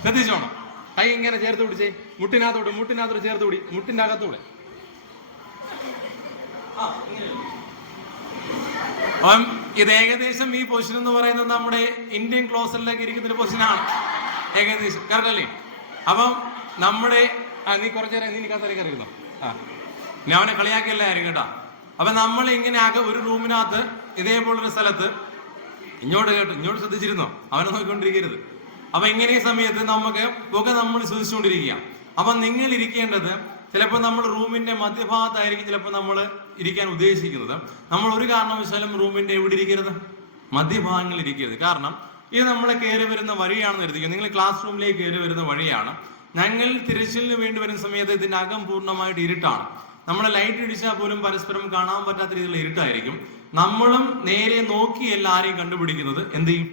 ശ്രദ്ധിച്ചോണം. കൈ ഇങ്ങനെ ചേർത്ത് പിടിച്ചേ. മുട്ടിനകത്തോട് ചേർത്ത് പിടി. മുട്ടിന്റെ അകത്തൂടെ. അപ്പം ഇത് ഏകദേശം ഈ പൊസിഷൻ എന്ന് പറയുന്നത് നമ്മുടെ ഇന്ത്യൻ ക്ലോസറിലേക്ക് ഇരിക്കുന്ന ഒരു പൊസിഷനാണ് ഏകദേശം. കറക്റ്റ് അല്ലേ? അപ്പം നമ്മുടെ നീ കുറച്ചു നേരം നീ കസേരക്ക് അറിയുന്നോ? ഞാൻ അവനെ കളിയാക്കിയല്ല ആരും കേട്ടാ. അപ്പൊ നമ്മൾ ഇങ്ങനെ ഒരു റൂമിനകത്ത് ഇതേപോലൊരു സ്ഥലത്ത് ഇങ്ങോട്ട് ശ്രദ്ധിച്ചിരുന്നോ? അവനെ നോക്കിക്കൊണ്ടിരിക്കരുത്. അപ്പൊ ഇങ്ങനെ ഈ സമയത്ത് നമുക്ക് പുക നമ്മൾ ശ്രദ്ധിച്ചുകൊണ്ടിരിക്കുക. അപ്പൊ നിങ്ങൾ ഇരിക്കേണ്ടത് ചിലപ്പോൾ നമ്മൾ റൂമിന്റെ മധ്യഭാഗത്തായിരിക്കും ചിലപ്പോൾ നമ്മൾ ഇരിക്കാൻ ഉദ്ദേശിക്കുന്നത്. നമ്മൾ ഒരു കാരണവശാലും റൂമിന്റെ എവിടെ ഇരിക്കരുത്? മധ്യഭാഗങ്ങളിൽ ഇരിക്കരുത്. കാരണം ഇത് നമ്മളെ കയറി വരുന്ന വഴിയാണെന്ന് കരുതിക്കുക. നിങ്ങൾ ക്ലാസ് റൂമിലേക്ക് കയറി വരുന്ന വഴിയാണ്. ഞങ്ങൾ തിരച്ചിലിന് വേണ്ടി വരുന്ന സമയത്ത് ഇതിന്റെ അകം പൂർണ്ണമായിട്ട് ഇരുട്ടാണ്. നമ്മളെ ലൈറ്റ് ഇടിച്ചാൽ പോലും പരസ്പരം കാണാൻ പറ്റാത്ത രീതിയിലുള്ള ഇരുട്ടായിരിക്കും. നമ്മളും നേരെ നോക്കിയല്ല ആരെയും കണ്ടുപിടിക്കുന്നത്. എന്ത് ചെയ്യും?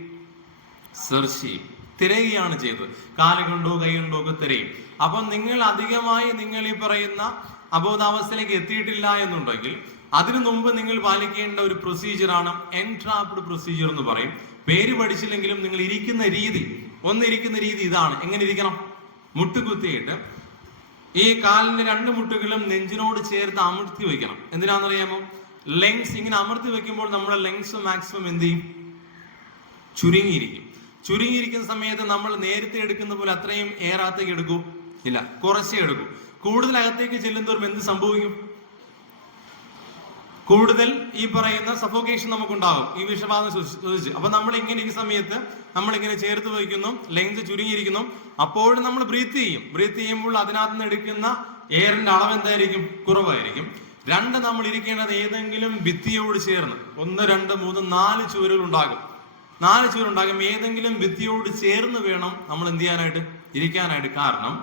സെർച്ച് ചെയ്യും, തിരയുകയാണ് ചെയ്തത്. കാലുകൊണ്ടോ കൈകൊണ്ടോ ഒക്കെ തിരയും. അപ്പം നിങ്ങൾ അധികമായി നിങ്ങൾ ഈ പറയുന്ന അബോധാവസ്ഥയിലേക്ക് എത്തിയിട്ടില്ല എന്നുണ്ടെങ്കിൽ അതിനു മുമ്പ് നിങ്ങൾ പാലിക്കേണ്ട ഒരു പ്രൊസീജിയറാണ് എൻട്രാപ്ഡ് പ്രൊസീജിയർ എന്ന് പറയും. പേര് പഠിച്ചില്ലെങ്കിലും നിങ്ങൾ ഇരിക്കുന്ന രീതി ഇതാണ്. എങ്ങനെ ഇരിക്കണം? മുട്ടുകുത്തിയിട്ട് ഈ കാലിന്റെ രണ്ട് മുട്ടുകളും നെഞ്ചിനോട് ചേർത്ത് അമർത്തി വെക്കണം. എന്തിനാണെന്നറിയാമോ? ലെങ്സ് ഇങ്ങനെ അമർത്തി വെക്കുമ്പോൾ നമ്മുടെ ലെങ്സ് മാക്സിമം എന്ത് ചെയ്യും? ചുരുങ്ങിയിരിക്കുന്ന സമയത്ത് നമ്മൾ നേരത്തെ എടുക്കുന്ന പോലെ അത്രയും എയർ അകത്തേക്ക് എടുക്കൂ? ഇല്ല, കുറച്ചേ എടുക്കൂ. കൂടുതൽ അകത്തേക്ക് ചെല്ലുന്നതോറും എന്ത് സംഭവിക്കും? കൂടുതൽ ഈ പറയുന്ന സഫോക്കേഷൻ നമുക്കുണ്ടാകും ഈ വിഷബാധ ശ്വസിച്ച്. അപ്പൊ നമ്മൾ ഇങ്ങനെ ഈ സമയത്ത് നമ്മളിങ്ങനെ ചേർത്ത് വയ്ക്കുന്നു, ലെങ്ത് ചുരുങ്ങിയിരിക്കുന്നു. അപ്പോഴും നമ്മൾ ബ്രീത്ത് ചെയ്യും. ബ്രീത്ത് ചെയ്യുമ്പോൾ അതിനകത്ത് നിന്ന് എടുക്കുന്ന എയറിന്റെ അളവ് എന്തായിരിക്കും? കുറവായിരിക്കും. രണ്ട്, നമ്മൾ ഇരിക്കേണ്ടത് ഏതെങ്കിലും ഭിത്തിയോട് ചേർന്ന് 1, 2, 3, 4 ചുവരുകൾ ഉണ്ടാകും. 4 ചുവരുണ്ടാകും. ഏതെങ്കിലും ഭിത്തിയോട് ചേർന്ന് വേണം നമ്മൾ എന്ത് ചെയ്യാനായിട്ട്? ഇരിക്കാനായിട്ട്. കാരണം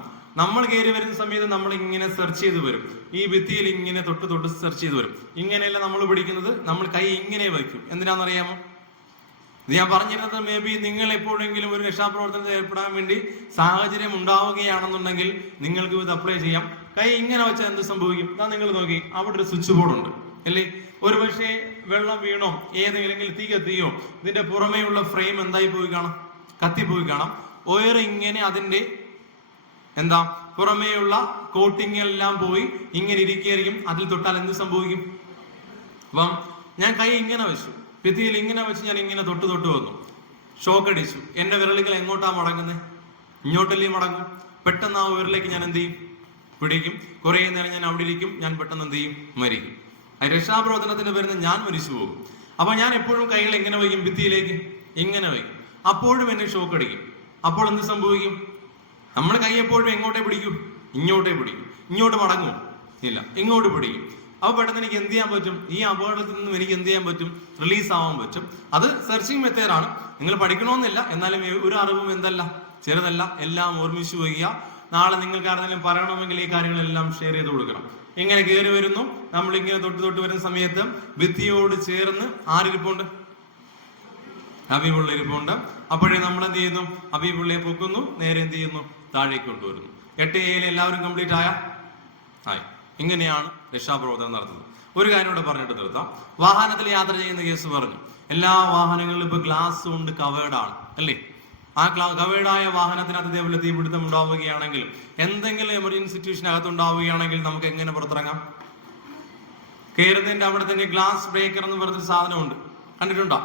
നമ്മൾ കയറി വരുന്ന സമയത്ത് നമ്മൾ ഇങ്ങനെ സെർച്ച് ചെയ്ത് വരും. ഈ ഭിത്തിയിൽ ഇങ്ങനെ തൊട്ട് തൊട്ട് സെർച്ച് ചെയ്ത് വരും. ഇങ്ങനെയല്ല നമ്മൾ പിടിക്കുന്നത്, നമ്മൾ കൈ ഇങ്ങനെ വയ്ക്കും. എന്തിനാണെന്നറിയാമോ? ഇത് ഞാൻ പറഞ്ഞിരുന്നത് മേ ബി നിങ്ങൾ എപ്പോഴെങ്കിലും ഒരു രക്ഷാപ്രവർത്തനത്തിൽ ഏർപ്പെടാൻ വേണ്ടി സാഹചര്യം ഉണ്ടാവുകയാണെന്നുണ്ടെങ്കിൽ നിങ്ങൾക്ക് ഇത് അപ്ലൈ ചെയ്യാം. കൈ ഇങ്ങനെ വെച്ചാൽ എന്ത് സംഭവിക്കും? അതാ നിങ്ങൾ നോക്കി, അവിടെ ഒരു സ്വിച്ച് ബോർഡ് ഉണ്ട് അല്ലേ? ഒരു പക്ഷേ വെള്ളം വീണോ ഏതെങ്കിലും തീ കത്തിയോ ഇതിന്റെ പുറമേയുള്ള ഫ്രെയിം എന്തായി പോയി കാണാം? കത്തിപ്പോയി കാണാം. ഒയർ ഇങ്ങനെ അതിന്റെ എന്താ പുറമേയുള്ള കോട്ടിങ് എല്ലാം പോയി ഇങ്ങനെ ഇരിക്കുകയായിരിക്കും. അതിൽ തൊട്ടാൽ എന്ത് സംഭവിക്കും? അപ്പം ഞാൻ കൈ ഇങ്ങനെ വെച്ചു, ഭിത്തിയിൽ ഇങ്ങനെ വെച്ച് ഞാൻ ഇങ്ങനെ തൊട്ട് തൊട്ട് വന്നു, ഷോക്ക് അടിച്ചു. എന്റെ വിരലുകൾ എങ്ങോട്ടാ മടങ്ങുന്നത്? ഇങ്ങോട്ടല്ലേ മടങ്ങും. പെട്ടെന്ന് ആ വിരലേക്ക് ഞാൻ എന്ത് ചെയ്യും? പിടിക്കും. കുറെ നേരം ഞാൻ അവിടെ ഇരിക്കും. ഞാൻ പെട്ടെന്ന് എന്ത് ചെയ്യും? മരിക്കും. രക്ഷാപ്രവർത്തനത്തിന് വരുന്ന ഞാൻ മരിച്ചു പോകും. അപ്പൊ ഞാൻ എപ്പോഴും കൈകൾ എങ്ങനെ വയ്ക്കും? ഭിത്തിയിലേക്ക് ഇങ്ങനെ വയ്ക്കും. അപ്പോഴും എന്നെ ഷോക്ക് അടിക്കും. അപ്പോൾ എന്ത് സംഭവിക്കും? നമ്മൾ കൈ എപ്പോഴും എങ്ങോട്ടേ പിടിക്കും? ഇങ്ങോട്ടേ പിടിക്കും. ഇങ്ങോട്ട് മടങ്ങും ഇല്ല, ഇങ്ങോട്ട് പിടിക്കും. അപ്പൊ പെട്ടെന്ന് എനിക്ക് എന്ത് ചെയ്യാൻ പറ്റും? ഈ അപകടത്തിൽ നിന്നും എനിക്ക് എന്ത് ചെയ്യാൻ പറ്റും? റിലീസ് ആവാൻ പറ്റും. അത് സെർച്ചിങ് മെത്തേഡാണ്. നിങ്ങൾ പഠിക്കണമെന്നില്ല. എന്നാലും ഒരു അറിവും എന്തല്ല, ചെറുതല്ല. എല്ലാം ഓർമ്മിച്ചു വയ്ക്കുക. നാളെ നിങ്ങൾക്ക് ആരെങ്കിലും പറയണമെങ്കിൽ ഈ കാര്യങ്ങളെല്ലാം ഷെയർ ചെയ്ത് കൊടുക്കണം. ഇങ്ങനെ കയറി വരുന്നു, നമ്മൾ ഇങ്ങനെ തൊട്ട് തൊട്ട് വരുന്ന സമയത്ത് ഭിത്തിയോട് ചേർന്ന് ആരിരിപ്പുണ്ട്? ഹബീബുള്ള ഇരിപ്പുണ്ട്. അപ്പോഴേ നമ്മൾ എന്ത് ചെയ്യുന്നു? ഹബീബുള്ളയെ പൊക്കുന്നു, നേരെ എന്ത് ചെയ്യുന്നു? താഴേക്ക് കൊണ്ടുവരുന്നു. 8A എല്ലാവരും കംപ്ലീറ്റ് ആയി. ഇങ്ങനെയാണ് രക്ഷാപ്രവർത്തനം നടത്തുന്നത്. ഒരു കാര്യം കൂടെ പറഞ്ഞിട്ട് നിർത്താം. വാഹനത്തിൽ യാത്ര ചെയ്യുന്ന കേസ് പറഞ്ഞു. എല്ലാ വാഹനങ്ങളിലും ഇപ്പൊ ഗ്ലാസ് കൊണ്ട് കവേർഡ് ആണ് അല്ലേ? ആ കവേർഡായ വാഹനത്തിനകത്ത് ഇതേപോലെ തീപിടുത്തം ഉണ്ടാവുകയാണെങ്കിൽ, എന്തെങ്കിലും എമർജൻസി സിറ്റുവേഷൻ അകത്തുണ്ടാവുകയാണെങ്കിൽ നമുക്ക് എങ്ങനെ പുറത്തിറങ്ങാം? കയറുന്നതിന്റെ അവിടെ തന്നെ ഗ്ലാസ് ബ്രേക്കർ എന്ന് പറഞ്ഞൊരു സാധനമുണ്ട്. കണ്ടിട്ടുണ്ടോ?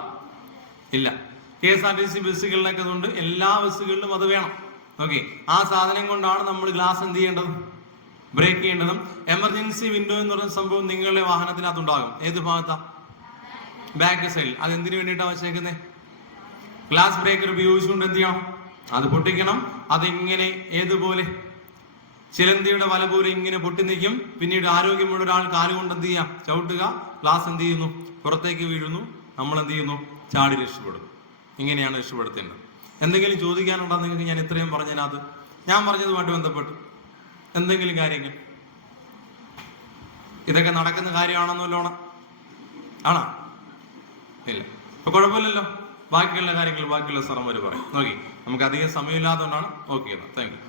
ഇല്ല. KSRTC ബസ്സുകളിലൊക്കെ അതുകൊണ്ട്. എല്ലാ ബസ്സുകളിലും അത് വേണം. ഓക്കെ, ആ സാധനം കൊണ്ടാണ് നമ്മൾ ഗ്ലാസ് എന്ത് ചെയ്യേണ്ടത്? ബ്രേക്ക് ചെയ്യേണ്ടതും. എമർജൻസി വിൻഡോ എന്ന് പറയുന്ന സംഭവം നിങ്ങളുടെ വാഹനത്തിനകത്തുണ്ടാകും. ഏത് ഭാഗത്താ? ബാക്ക് സൈഡിൽ. അത് എന്തിനു വേണ്ടിയിട്ടാണ് വെച്ചേക്കുന്നത്? ഗ്ലാസ് ബ്രേക്കർ ഉപയോഗിച്ചുകൊണ്ട് എന്ത് ചെയ്യണം? അത് പൊട്ടിക്കണം. അതിങ്ങനെ ഏതുപോലെ ചിലന്തിയുടെ വല പോലെ ഇങ്ങനെ പൊട്ടി നിൽക്കും. പിന്നീട് ആരോഗ്യമുള്ള ഒരാൾ കാലുകൊണ്ട് എന്ത് ചെയ്യാം? ചവിട്ടുക. ഗ്ലാസ് എന്ത് ചെയ്യുന്നു? പുറത്തേക്ക് വീഴുന്നു. നമ്മൾ എന്ത് ചെയ്യുന്നു? ചാടി രക്ഷപ്പെടും. ഇങ്ങനെയാണ് രക്ഷപ്പെടുത്തേണ്ടത്. എന്തെങ്കിലും ചോദിക്കാനുണ്ടോ നിങ്ങൾക്ക്? ഞാൻ ഇത്രയും പറഞ്ഞതിനകത്ത് ഞാൻ പറഞ്ഞതുമായിട്ട് ബന്ധപ്പെട്ട് എന്തെങ്കിലും കാര്യങ്ങൾ? ഇതൊക്കെ നടക്കുന്ന കാര്യമാണെന്നല്ലോണം ആണോ? ഇല്ല. അപ്പൊ കുഴപ്പമില്ലല്ലോ. ബാക്കിയുള്ള കാര്യങ്ങൾ ബാക്കിയുള്ള സാറന്മാര് പറയും. നോക്കി, നമുക്ക് അധികം സമയമില്ലാത്തതുകൊണ്ടാണ്. Okay, thank you.